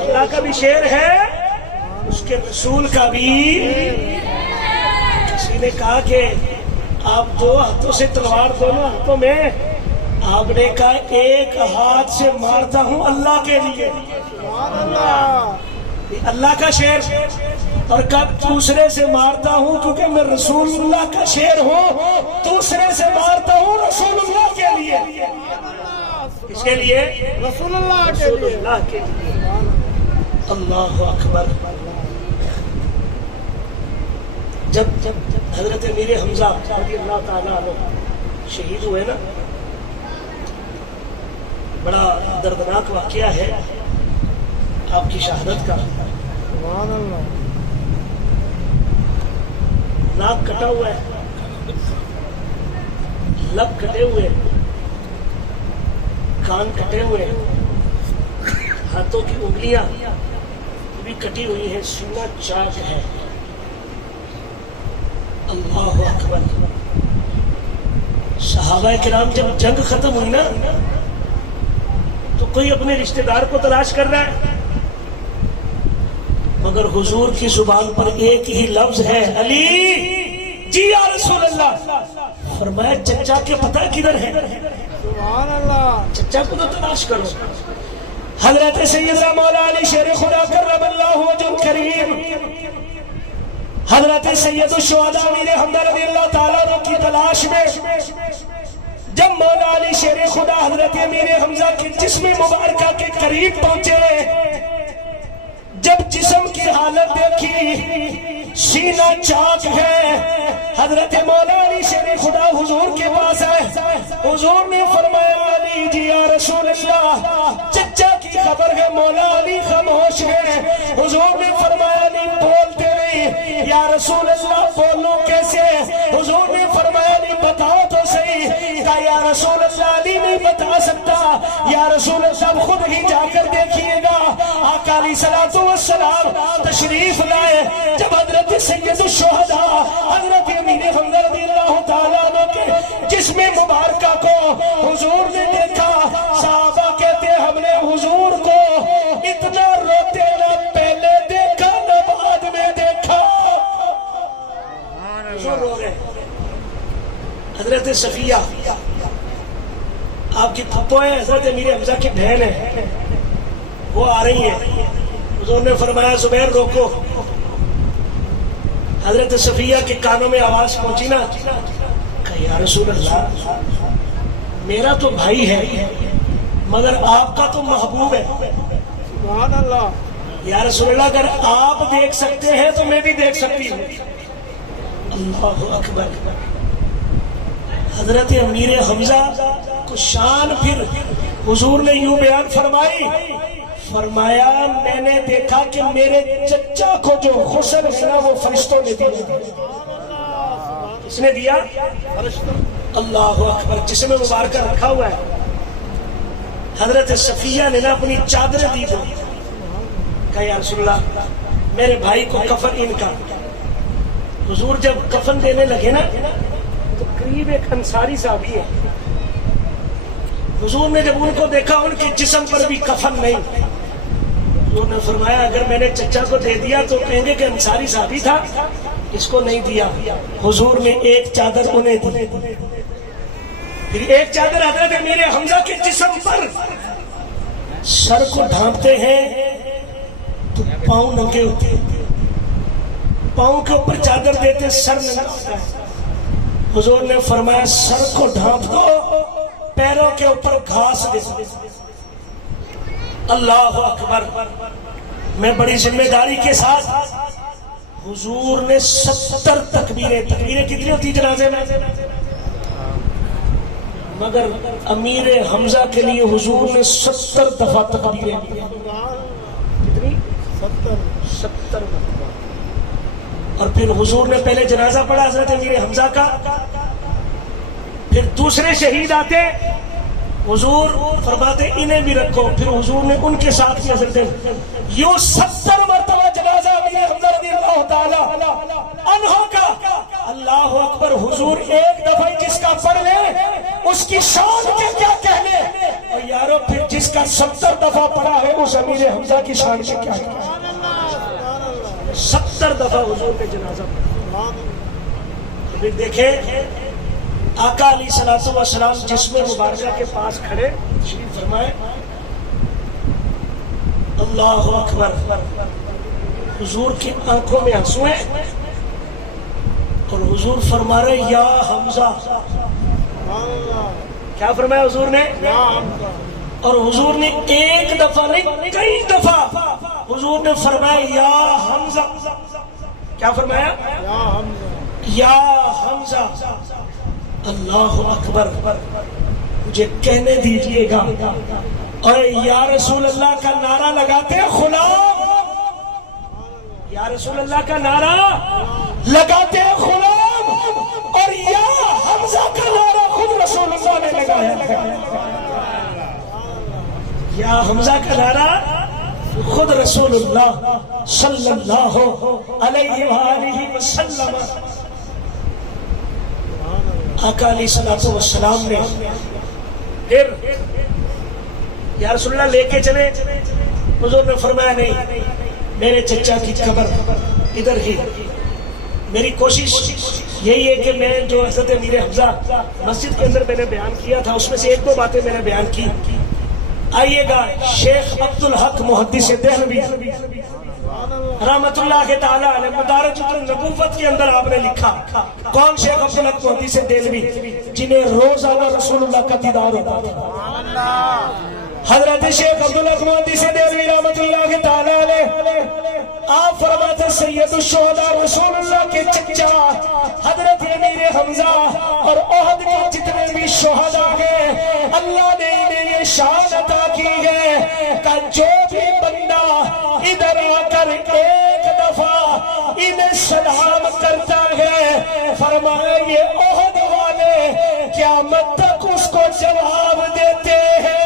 اللہ کا بھی شیر ہے, اس کے رسول کا بھی. کسی نے کہا کہ آپ دو ہاتھوں سے تلوار دونوں ہاتھوں میں, آپ نے کہا ایک ہاتھ سے مارتا ہوں اللہ کے لیے, اللہ کا شیر, اور کب دوسرے سے مارتا ہوں کیونکہ میں رسول اللہ کا شیر ہوں, دوسرے سے مارتا ہوں رسول اللہ کے لیے. اس کے لیے رسول اللہ کے لیے. اللہ اکبر. جب حضرت امیر حمزہ رضی اللہ تعالیٰ عنہ شہید ہوئے نا, بڑا دردناک واقعہ ہے آپ کی شہادت کا. ناک کٹا ہوا ہے, لب کٹے ہوئے, کان کٹے ہوئے, ہاتھوں کی انگلیاں بھی کٹی ہوئی ہیں, سینہ چاک ہے. اللہ اکبر. صحابہ کرام جب جنگ ختم ہوئی نا تو کوئی اپنے رشتہ دار کو تلاش کر رہا ہے, مگر حضور کی زبان پر ایک ہی لفظ ہے, علی جی یا رسول اللہ. فرمایا چچا کے پتہ کدھر ہے, سبحان اللہ, چچا کو تو تلاش کرو. حضرت سیدنا مولا علی شیر خدا کرم اللہ وجہ الکریم, حضرت سید الشہداء امیر حمزہ رضی اللہ تعالیٰ عنہ کی تلاش میں جب مولا علی شیر خدا حضرت امیر حمزہ کے جسم مبارکہ کے قریب پہنچے، جب جسم کی حالت دیکھی، سینہ چاک ہے، حضرت مولا علی شیر خدا حضور کے پاس ہے۔ حضور نے فرمایا علی جی یا رسول اللہ، چچا کی خبر ہے، مولا علی خاموش ہے۔ حضور نے فرمایا علی بولتے نہیں، یا رسول اللہ بولوں کیسے؟ حضور نے فرمایا علی بتاؤ تو صحیح۔ کہا یا رسول اللہ علی نہیں بتا سکتا، یا رسول اللہ خود ہی جا کر دیکھیے گا۔ آقا علیہ الصلوۃ والسلام تشریف لائے، جب حضرت سید الشہداء حضرت امیر حمزہ رضی اللہ تعالیٰ عنہ کے جسم مبارکہ کو حضور نے دیکھا، صحابہ کہتے ہم نے حضور کو اتنا روتے نہ پہلے دیکھا نہ بعد میں دیکھا۔ حضور رو رہے۔ حضرت صفیہ آپ کی پھپھو ہے، حضرت امیر حمزہ کی بہن ہے، وہ آ رہی ہیں۔ حضور نے فرمایا زبیر روکو۔ حضرت صفیہ کے کانوں میں آواز پہنچی نا، کہا یا رسول اللہ میرا تو بھائی ہے مگر آپ کا تو محبوب ہے۔ سبحان اللہ۔ یا رسول اللہ اگر آپ دیکھ سکتے ہیں تو میں بھی دیکھ سکتی ہوں۔ اللہ اکبر۔ حضرت امیر حمزہ کو شان پھر حضور نے یوں بیان فرمائی، فرمایا میں نے دیکھا کہ میرے چچا کو جو غسل ہے نا وہ فرشتوں نے دیا۔ کس نے دیا؟ اللہ اکبر۔ جسم مبارکہ رکھا ہوا ہے، حضرت صفیہ نے نا اپنی چادر دی دو۔ کہا یا رسول اللہ میرے بھائی کو کفن ان کا۔ حضور جب کفن دینے لگے نا تو قریب ایک انصاری صحابی ہے، حضور نے جب ان کو دیکھا ان کے جسم پر بھی کفن نہیں، حضور نے فرمایا اگر میں نے چچا کو دے دیا تو کہیں گے کہ انصاری صحابی تھا، اس کو نہیں دیا۔ حضور نے ایک چادر انہیں دی، پھر ایک چادر حضرت امیر حمزہ کے جسم پر۔ سر کو ڈھانپتے ہیں تو پاؤں ننگے ہوتے ہیں، پاؤں کے اوپر چادر دیتے سر ننگا ہوتا ہے۔ حضور نے فرمایا سر کو ڈھانپ دو، پیروں کے اوپر گھاس دے دو۔ اللہ اکبر۔ میں بڑی ذمہ داری کے ساتھ، حضور نے 70 تکبیریں کتنی ہوتی جنازے میں؟ مگر امیر حمزہ کے لیے حضور نے 70 دفعہ تکبیریں دی۔ کتنی؟ 70 دفعہ۔ اور پھر حضور نے پہلے جنازہ پڑھا حضرت امیر حمزہ کا، پھر دوسرے شہید آتے، حضور فرماتے انہیں بھی رکھو، پھر حضور نے ان کے ساتھ بھی حضرت یوں 70 مرتبہ جنازہ امیر حمزہ رضی اللہ تعالی عنہ کا۔ اللہ اکبر۔ حضور ایک دفعہ جس کا پڑھ لے اس کی شان کے کیا کہہ لے، اور یارو پھر جس کا 70 دفعہ پڑھا ہے اس امیر حمزہ کی شان کے کیا کہہ۔ 70 دفعہ حضور نے جنازہ پڑھا۔ پھر دیکھیں آقا علیہ الصلوۃ والسلام جسم مبارکہ کے پاس کھڑے، تشریف فرمائے۔ اللہ اکبر۔ حضور کی آنکھوں میں آنسو ہیں اور حضور فرما رہے یا حمزہ۔ کیا فرمایا حضور نے؟ یا حمزہ۔ اور حضور نے ایک دفعہ نہیں کئی دفعہ حضور نے فرمایا یا حمزہ۔ کیا فرمایا؟ یا حمزہ، یا حمزہ۔ اللہ اکبر۔ مجھے کہنے دیجئے گا، اور یا رسول اللہ کا نعرہ لگاتے غلام، یا رسول اللہ کا نعرہ لگاتے غلام، اور یا حمزہ کا نعرہ خود رسول اللہ نے لگایا۔ یا حمزہ کا نعرہ خود رسول اللہ صلی اللہ علیہ وآلہ وسلم۔ آقا علیہ الصلوۃ والسلام نے پھر یا رسول اللہ لے کے چلے، حضور نے فرمایا نہیں، میرے چچا کی قبر ادھر ہی۔ میری کوشش یہی ہے کہ میں جو حضرت امیر حمزہ مسجد کے اندر میں نے بیان کیا تھا اس میں سے ایک دو باتیں میں نے بیان کی۔ آئیے گا شیخ عبدالحق محدث دہلوی رحمت اللہ تعالی علیہ مدارج النبوت کے اندر آپ نے لکھا کون شیخ عبدالحق محدث دہلوی جنہیں روزانہ رسول اللہ کا دیدار ہوتا تھا. حضرت شیخ عبدالحق محدث دہلوی رحمت اللہ تعالی علیہ آپ فرماتے سید الشہداء رسول اللہ کے چچا حضرت امیر حمزہ اور احد کے جتنے بھی شہداء ہیں اللہ نے انہیں یہ شان عطا کی ہے کہ جو بھی بندہ ادھر آ کر ایک دفعہ انہیں سلام کرتا ہے فرمایا یہ احد والے قیامت تک اس کو جواب دیتے ہیں.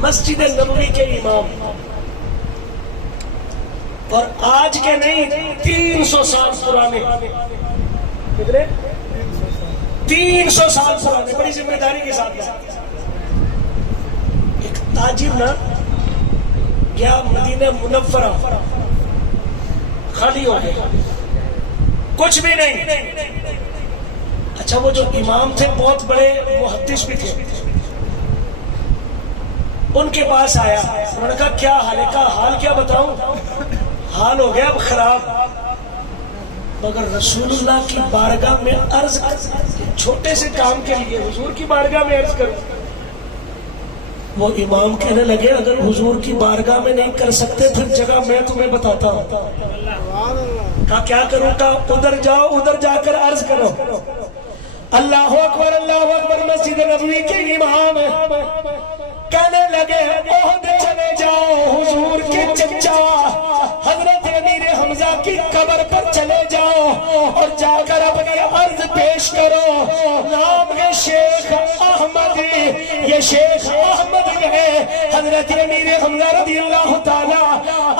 مسجد نبوی کے امام اور آج کے نہیں 300 سال پرانے کتنے 300 سال پرانے بڑی ذمہ داری کے ساتھ ایک تاجر نا گیا مدینہ منورہ خالی ہو گیا کچھ بھی نہیں. اچھا وہ جو امام تھے بہت بڑے محدث بھی تھے ان کے پاس آیا انہوں نے کہا کیا حال ہے کہا حال کیا بتاؤں حال ہو گیا اب خراب مگر رسول اللہ کی بارگاہ میں عرض چھوٹے سے کام کے لیے حضور کی بارگاہ میں عرض کروں. وہ امام کہنے لگے اگر حضور کی بارگاہ میں نہیں کر سکتے پھر جگہ میں تمہیں بتاتا ہوں. کہا کیا کروں کہا ادھر جاؤ ادھر جا کر عرض کرو اللہ اکبر مسجد نبوی کے امام کہنے لگے احد چلے جاؤ حضور کے چچا حضرت امیر حمزہ کی قبر پر چلے جاؤ اور جا کر اپنی عرض پیش کرو نام ہے شیخ احمد یہ شیخ احمد ہے حضرت امیر حمزہ رضی اللہ تعالی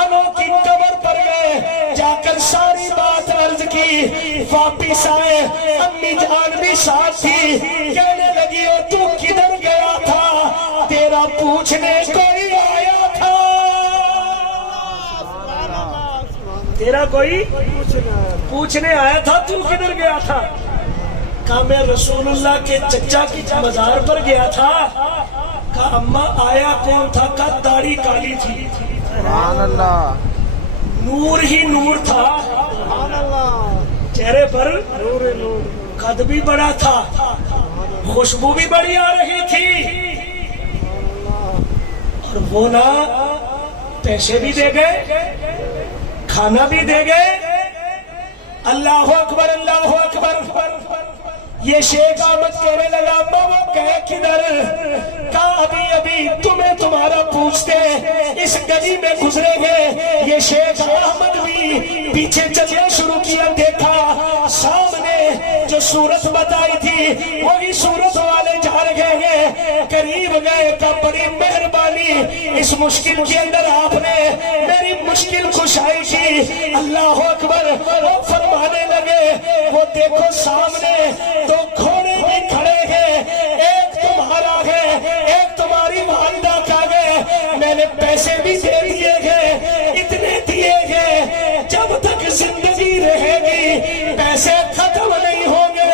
عنہ کی قبر پر گئے جا کر ساری بات عرض کی واپس آئے امی جان بھی ساتھ تھی کہنے لگی او تو کدھر گیا تھا تیرا پوچھنے کوئی آیا تھا تیرا کوئی پوچھنے آیا تھا تو کدھر گیا تھا کہا میں رسول اللہ کے چچا کی مزار پر گیا تھا کہا اماں آیا کون تھا کہا داڑھی کالی تھی سبحان اللہ نور ہی نور تھا چہرے پر قد بھی بڑا تھا خوشبو بھی بڑی آ رہی تھی اور وہ نا پیسے بھی دے گئے کھانا بھی دے گئے. اللہ اکبر اللہ اکبر. یہ شیخ احمد کہنے لگا وہ گئے کدھر کہا ابھی تمہیں تمہارا پوچھتے اس گلی میں گزرے گئے. یہ شیخ احمد بھی پیچھے چلنا شروع کیا دیکھا سامنے جو صورت بتائی تھی وہی صورت والے جا رہے ہیں قریب گئے کا بڑی مہربانی اس مشکل کے اندر آپ نے میری مشکل کشائی کی. اللہ اکبر. وہ فرمانے لگے وہ دیکھو سامنے دو گھوڑے بھی کھڑے ہیں ایک تمہارا ہے ایک تمہاری والدہ کا ہے میں نے پیسے بھی دے دیے گئے اتنے دیے گئے جب تک زندگی رہے گی پیسے ختم نہیں ہوں گے.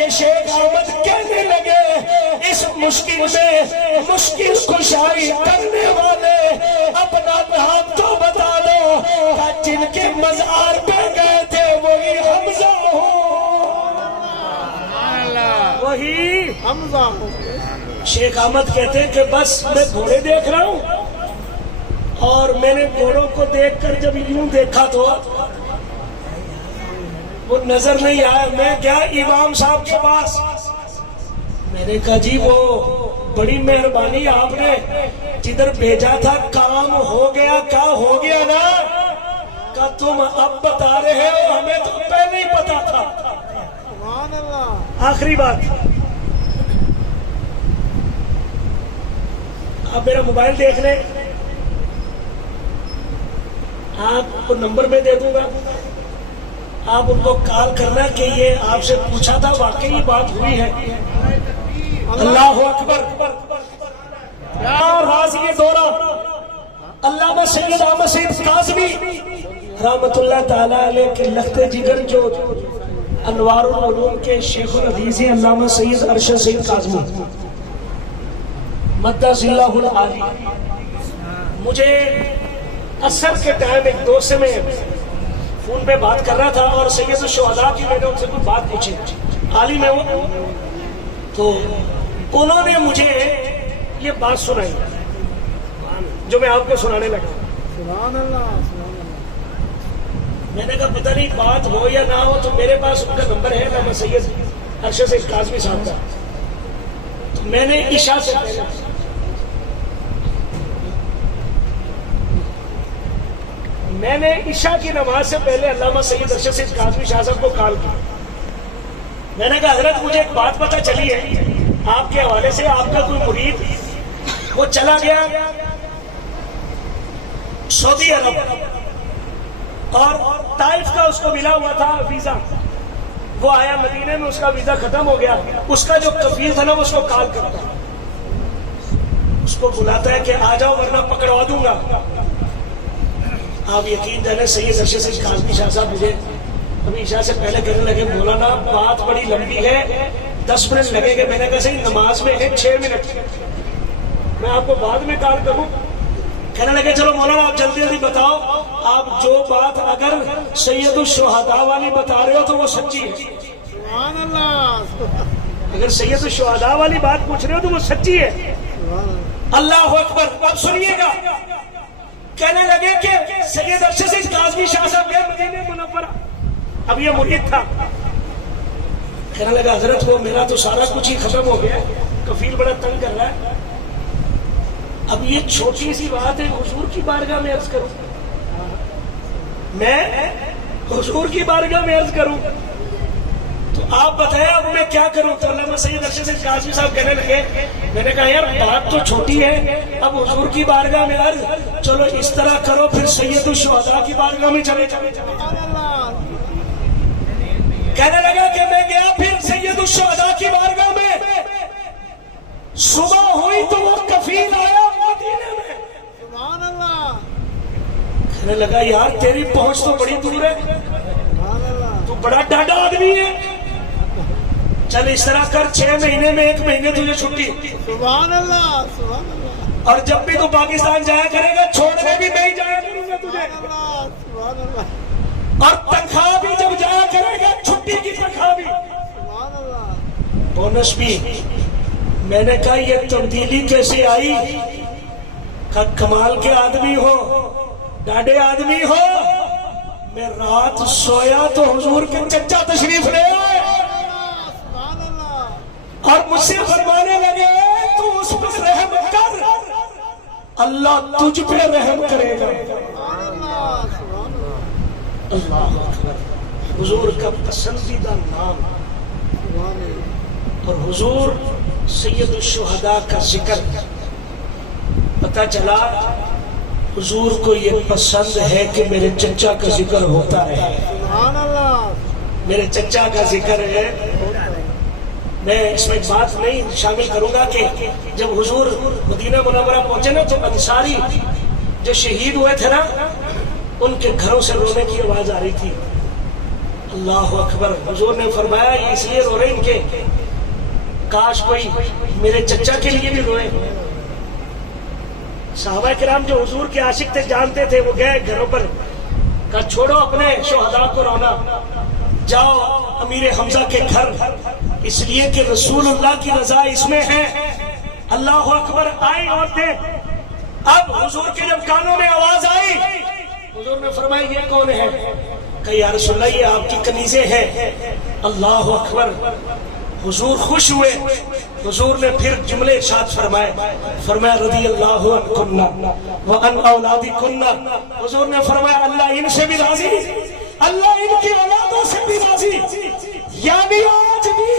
یہ شیخ احمد کہنے لگے اس مشکل میں مشکل کشائی کرنے والے اپنا نام تو بتا دو جن کے مزار پہ گئے تھے وہی حمزہ وہی حمزہ. شیخ احمد کہتے ہیں کہ بس میں گھوڑے دیکھ رہا ہوں اور میں نے گھوڑوں کو دیکھ کر جب یوں دیکھا تو وہ نظر نہیں آیا. میں گیا امام صاحب کے پاس میں نے کہا جی وہ بڑی مہربانی آپ نے جدھر بھیجا تھا کام ہو گیا کیا ہو گیا نا کہ تم اب بتا رہے ہو ہمیں تو پہلے ہی پتا تھا. سبحان اللہ. آخری بات آپ میرا موبائل دیکھ لیں آپ کو نمبر میں دے دوں گا آپ ان کو کال کرنا کہ یہ آپ سے پوچھا تھا واقعی بات ہوئی ہے. اللہ اکبر. راضی دورہ علامہ سید احمد سید کاظمی رحمت اللہ تعالی علیہ کے لخت جگر جو انوار العلوم کے شیخ الحدیث علامہ سید ارشد سید کاظمی مدّ اللہ العالی. مجھے عصر کے ٹائم ایک دوست سے میں فون پہ بات کر رہا تھا اور سید الشہداء کی میں نے ان سے کوئی بات پوچھی، عالم ہے وہ، تو انہوں نے مجھے یہ بات سنائی جو میں آپ کو سنانے لگا. سبحان اللہ. میں نے کہا پتہ نہیں بات ہو یا نہ ہو، تو میرے پاس ان کا نمبر ہے نا سید ارشد کاظمی صاحب کا. تو میں نے عشاء سے پہلے عشاء کی نماز سے پہلے علامہ سید ارشد کاظمی شاہ صاحب کو کال کی. میں نے کہا حضرت مجھے ایک بات پتہ چلی ہے آپ کے حوالے سے، آپ کا کوئی مرید وہ چلا گیا سعودی عرب اور طائف کا اس کو ملا ہوا تھا ویزا، وہ آیا مدینے میں، اس کا ویزا ختم ہو گیا. اس کا جو کفیل تھا نا وہ اس کو کال کرتا، اس کو بلاتا ہے کہ آ جاؤ ورنہ پکڑوا دوں گا. آپ یقین جانے سید ارشد کاظمی شاہ صاحب مجھے ابھی عشاء سے پہلے کہنے لگے مولانا بات بڑی لمبی ہے، 10 منٹ لگے گا. میں نے کہا صحیح نماز میں ہے 6 منٹ، میں آپ کو بعد میں کال کروں. کہنے لگے چلو مولانا آپ جلدی جلدی بتاؤ، آپ جو بات اگر سید الشہداء والی بتا رہے ہو تو وہ سچی ہے. سبحان اللہ. اگر سید الشہداء والی بات پوچھ رہے ہو تو وہ سچی ہے. اللہ اکبر. اب سنیے گا. کہنے لگے کہ سید ارشد کاظمی شاہ صاحب گئے مدینہ منورہ، اب یہ مرید تھا. کہنے لگا حضرت وہ میرا تو سارا کچھ ہی ختم ہو گیا، کفیل بڑا تنگ کر رہا ہے. اب یہ چھوٹی سی بات ہے حضور کی بارگاہ میں عرض کروں، میں حضور کی بارگاہ میں عرض کروں تو آپ بتائیں اب میں کیا کروں. تو علامہ سید ارشد کاظمی صاحب کہنے لگے، میں نے کہا یار بات تو چھوٹی ہے، اب حضور کی بارگاہ میں عرض، چلو اس طرح کرو پھر سید الشہداء کی بارگاہ میں چلے. کہنے لگا کہ میں گیا پھر سید الشہداء کی بارگاہ میں، صبح ہوئی تو وہ کفیل آیا مدینے میں. سبحان اللہ. کہنے لگا یار تیری پہنچ تو بڑی دور ہے، سبحان اللہ. تو بڑا ڈاڈا آدمی ہے، چل اس طرح کر 6 مہینے میں 1 مہینے تجھے چھٹی، سبحان اللہ. سبحان اللہ. اور جب بھی تو پاکستان جایا کرے گا چھوڑنے بھی میں ہی جایا کروں گا تجھے، سبحان اللہ. اور تنخواہ بھی جب جایا کرے گا چھٹی کی تنخواہ بھی، سبحان اللہ. بونس بھی. میں نے کہا یہ تبدیلی کیسے آئی؟ کمال کے آدمی ہو، ڈاڈے آدمی ہو. میں رات سویا تو حضور کے چچا تشریف لے آئے سبحان اللہ. اور مجھ سے فرمانے لگے تو اس پر رحم کر، اللہ تجھ پہ رحم کرے گا. سبحان اللہ. سبحان اللہ. اللہ اکبر. حضور کا پسندیدہ نام سبحان اللہ. اور حضور سید الشہداء کا ذکر. پتہ چلا حضور کو یہ پسند ہے کہ میرے چچا کا ذکر ہوتا رہے، سبحان اللہ. میرے چچا کا ذکر ہے. میں اس میں بات نہیں شامل کروں گا کہ جب حضور مدینہ منورہ پہنچے نا تو انصاری جو شہید ہوئے تھے نا ان کے گھروں سے رونے کی آواز آ رہی تھی. اللہ اکبر. حضور نے فرمایا یہ اس لیے رو رہے ان کے، کاش کوئی میرے چچا کے لیے بھی روئے. صحابہ کرام جو حضور کے عاشق تھے جانتے تھے، وہ گئے گھروں پر، کہا چھوڑو اپنے شہداء کو رونا، جاؤ امیر حمزہ کے گھر، اس لیے کہ رسول اللہ کی رضا اس میں ہے. اللہ اکبر. آئی عورتیں. اب حضور کے جب کانوں میں آواز آئی حضور نے فرمایا یہ کون ہے؟ کہ یا رسول اللہ یہ آپ کی کنیزیں ہیں. اللہ اکبر. حضور خوش ہوئے. حضور نے پھر جملے ارشاد فرمایا رضی اللہ عنکن وعن اولادکن. حضور نے فرمایا اللہ ان سے بھی راضی، اللہ ان کی اولادوں سے بھی راضی. یعنی آج بھی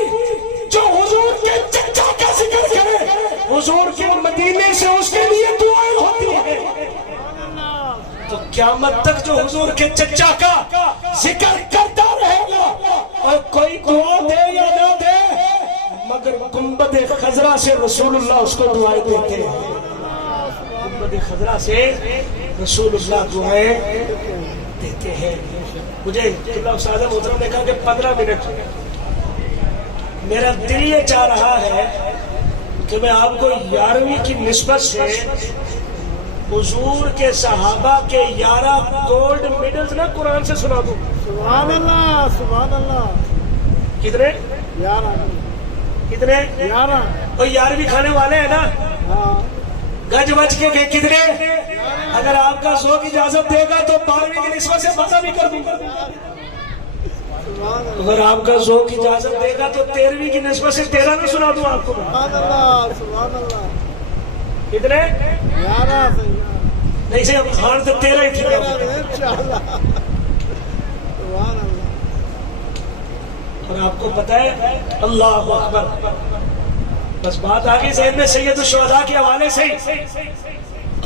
جو حضور کے چچا کا ذکر کرے حضور کے مدینے سے اس کے لیے دعائیں ہوتی ہیں. تو قیامت تک جو حضور کے چچا کا ذکر کرتا رہے گا، اور کوئی دعا دے یا نہ دے مگر گنبد خضرا سے رسول اللہ اس کو دعائیں دیتے ہیں. گنبد خضرا سے رسول اللہ دعائیں دیتے ہیں. مجھے قبلہ استاد محترم نے کہا کہ 15 منٹ، میرا دل یہ چاہ رہا ہے کہ میں آپ کو 11ویں کی نسبت سے حضور کے صحابہ کے 11 گولڈ میڈلز نا قرآن سے سنا دوں. سبحان اللہ سبحان اللہ. کتنے؟ 11. کتنے؟ 11. وہ 11ویں کھانے والے ہیں نا. ہاں گج بج کے کتنے؟ اگر آپ کا ذوق اجازت دے گا تو 12ویں کی نسبت سے مزہ بھی کر دوں گا. اگر آپ کا ذوق اجازت دے گا تو 13ویں کی نسبت سے 13 میں سنا دوں آپ کو. سبحان اللہ سبحان اللہ. کتنے؟ 11 سے نہیں سے اب خان تو 13 ہی تھی. انشاءاللہ. سبحان اللہ. اور آپ کو پتا ہے اللہ اکبر، بس بات آگے ذہن میں سید الشہداء کے حوالے سے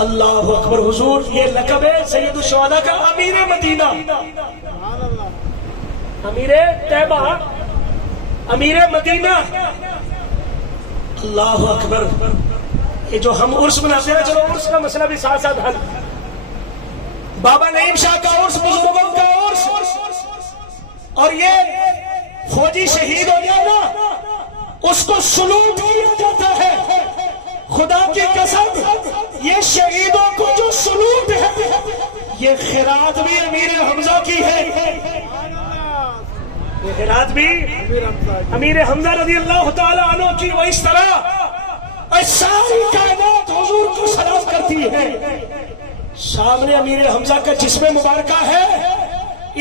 اللہ اکبر. حضور یہ لقب ہے سید الشہداء کا، امیر مدینہ، سبحان اللہ. امیر طیبہ، امیر مدینہ. اللہ اکبر. یہ جو ہم عرس مناتے ہیں، چلو عرس کا مسئلہ بھی ساتھ ساتھ حل. بابا نعیم شاہ کا عرس، بزرگوں کا عرس، اور یہ فوجی شہید ہو گیا نا، اس کو سلوٹ کیا جاتا ہے. خدا کی قسم یہ شہیدوں کو جو سلوٹ ہے، یہ خیرات بھی امیر حمزہ کی ہے. یہ خیرات بھی امیر حمزہ رضی اللہ تعالی عنہ کی. وہ اس طرح ساری کائنات حضور کو سلام کرتی ہے. سامنے امیر حمزہ کا جسم مبارکہ ہے،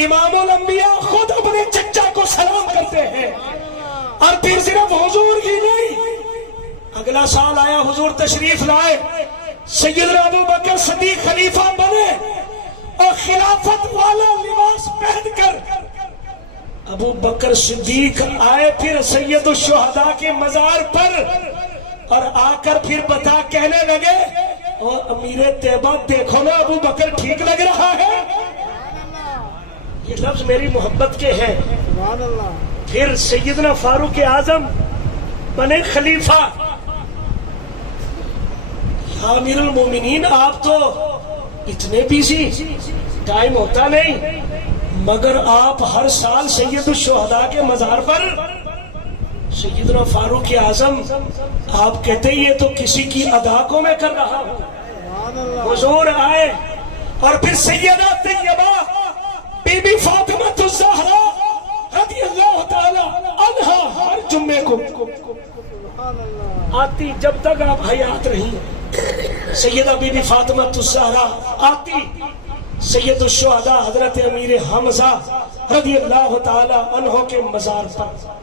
امام الانبیاء خود اپنے چچا کو سلام کرتے ہیں. اور پھر صرف حضور ہی نہیں، اگلا سال آیا حضور تشریف لائے، سیدنا ابو بکر صدیق خلیفہ بنے اور خلافت والا لباس پہن کر ابو بکر صدیق آئے پھر سید الشہداء کے مزار پر، اور آ کر پھر بتا کہنے لگے اور امیر طیبہ دیکھو نا ابو بکر ٹھیک لگ رہا ہے. یہ لفظ میری محبت کے ہیں. سبحان اللہ. پھر سیدنا فاروق اعظم بنے خلیفہ. یا امیر المومنین آپ تو اتنے بیزی، ٹائم ہوتا نہیں، مگر آپ ہر سال سید الشہداء کے مزار پر سیدنا فاروق اعظم آپ کہتے یہ تو کسی کی ادا کو میں کر رہا ہوں. سبحان اللہ. حضور آئے اور پھر سیدہ طیبہ بی بی فاطمہ الزہرا رضی اللہ تعالی عنہا ہر جمعے کو سبحان اللہ. آتی، جب تک آپ حیات رہی سیدہ بی بی فاطمہ الزہرا آتی. سید الشہداء حضرت امیر حمزہ رضی اللہ تعالی عنہ کے مزار پر.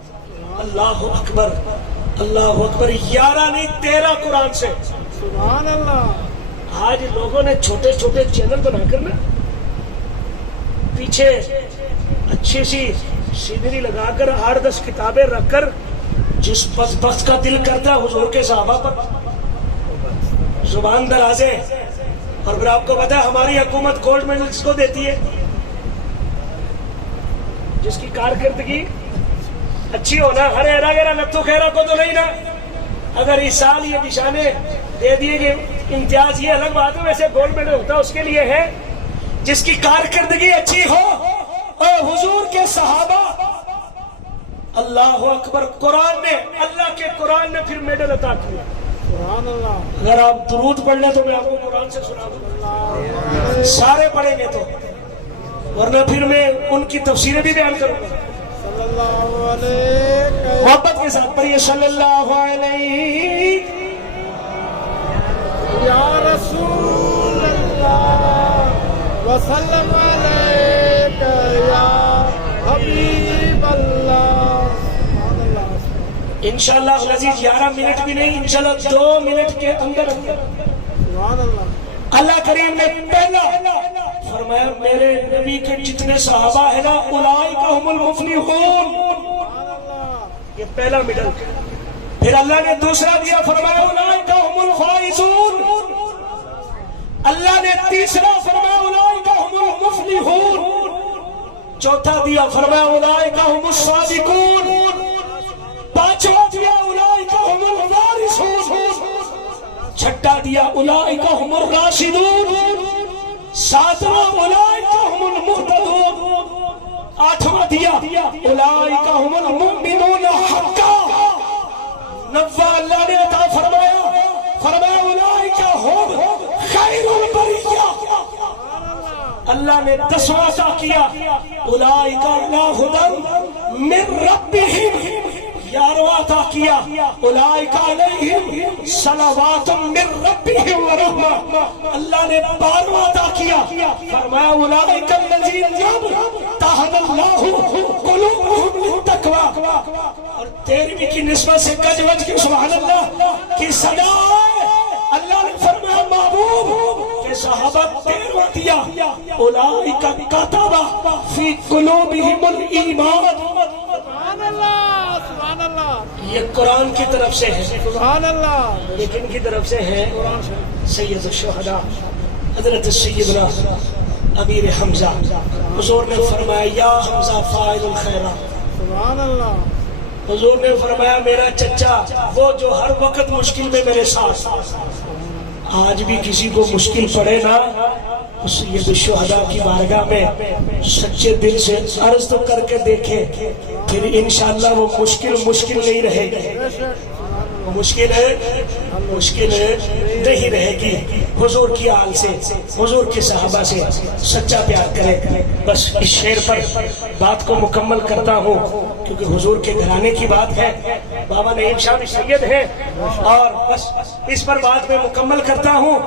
اللہ اکبر اللہ اکبر. 11 نہیں 13 قرآن سے. سبحان اللہ. آج لوگوں نے چھوٹے چھوٹے چینل بنا کر نا پیچھے اچھی سی سینری لگا کر 8-10 کتابیں رکھ کر جس بدبخت کا دل کرتا ہے حضور کے صحابہ پر زبان درازے. اور پھر آپ کو پتا ہے ہماری حکومت گولڈ میڈل کس کو دیتی ہے؟ جس کی کارکردگی اچھی ہونا. ہر ایرا گیرا لتو خیرا کو تو نہیں نا. اگر اس سال یہ نشانے دے دیے گئے امتیاز، یہ الگ بات ہے، ویسے گولڈ میڈل ہوتا ہے اس کے لیے ہے جس کی کارکردگی اچھی ہو. اور حضور کے صحابہ، اللہ اکبر. قرآن نے، اللہ کے قرآن نے پھر میڈل عطا کیا. سبحان اللہ. اگر آپ درود پڑھ لیں تو میں آپ کو قرآن سے سنا دوں، سارے پڑھیں گے تو، ورنہ پھر میں ان کی تفسیریں بھی بیان کروں گا. صلی اللہ علیہ محبت کے ساتھ پڑھیے صلی اللہ علیہ یا رسول اللہ وسلم علیک یا حبیب اللہ. سبحان اللہ. انشاءاللہ العزیز 11 منٹ بھی نہیں، انشاءاللہ 2 منٹ کے اندر سبحان اللہ. اللہ کریم نے پہلا فرمایا میرے نبی کے جتنے صحابہ ہیں نا اولئک هم المفلحون. سبحان اللہ. یہ پہلا مڈل. پھر اللہ نے دوسرا دیا، فرمایا اولئک هم الفائزون. اللہ نے تیسرا فرمایا اولئک هم المفلحون. چوتھا دیا فرمایا اولئک هم الصادقون. پانچواں دیا اولئک هم الوارثون. چھٹا دیا اولئک هم الراشدون. ساتواں اولئک هم المہتدون. آٹھواں دیا اولئک هم المؤمنون حقا. نوہ اللہ نے عطا فرمایا، فرمایا اولئک هم خیر البریہ۔ اللہ نے 10واں عطا کیا، اولئک علی ھدی من ربہم۔ 11واں عطا کیا، اولئک علیہم صلوات من ربہم ورحمہ۔ اللہ نے 12واں عطا کیا، فرمایا اولئک الذین طہر اللہ قلوبہم للتقوی۔ اور 13ویں کی نسبت سے گج وج کے سبحان اللہ کی صدا ہے۔ اللہ نے فرمایا محبوب کہ صحابہ 13واں دیا، اولئک کتب فی قلوبہم الایمان۔ سبحان اللہ، سبحان اللہ، یہ قرآن کی طرف سے ہے، سبحان اللہ، لیکن کی طرف سے ہے سید الشہداء حضرت سیدنا امیر حمزہ۔ حضور نے فرمایا یا حمزہ فاعل الخیرات۔ سبحان اللہ، حضور نے فرمایا میرا چچا وہ جو ہر وقت مشکل میں میرے ساتھ، آج بھی کسی کو مشکل پڑے نا سید الشہداء کی بارگاہ میں سچے دل سے عرض تو کر کے دیکھے، پھر انشاءاللہ وہ مشکل نہیں رہے گی، مشکل نہیں رہے گی۔ حضور کی آل سے، حضور کے صحابہ سے سچا پیار کرے۔ بس اس شعر پر بات کو مکمل کرتا ہوں کیونکہ حضور کے گھرانے کی بات ہے، بابا نعیم شاہ بھی سید ہیں، اور بس اس پر بات میں مکمل کرتا ہوں۔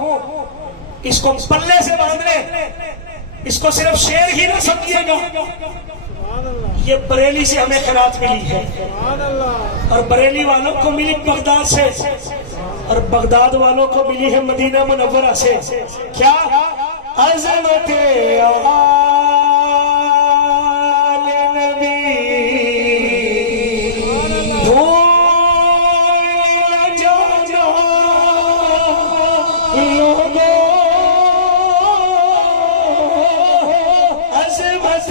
اس کو پلے سے باندھ لیں، اس کو صرف شعر ہی نہ سمجھیے گا، یہ بریلی سے ہمیں خیرات ملی ہے، سبحان اللہ، اور بریلی والوں کو ملی بغداد سے، اور بغداد والوں کو ملی ہے مدینہ منورہ سے۔ کیا عظمت آل نبی بھول جانا لوگوں، عظمت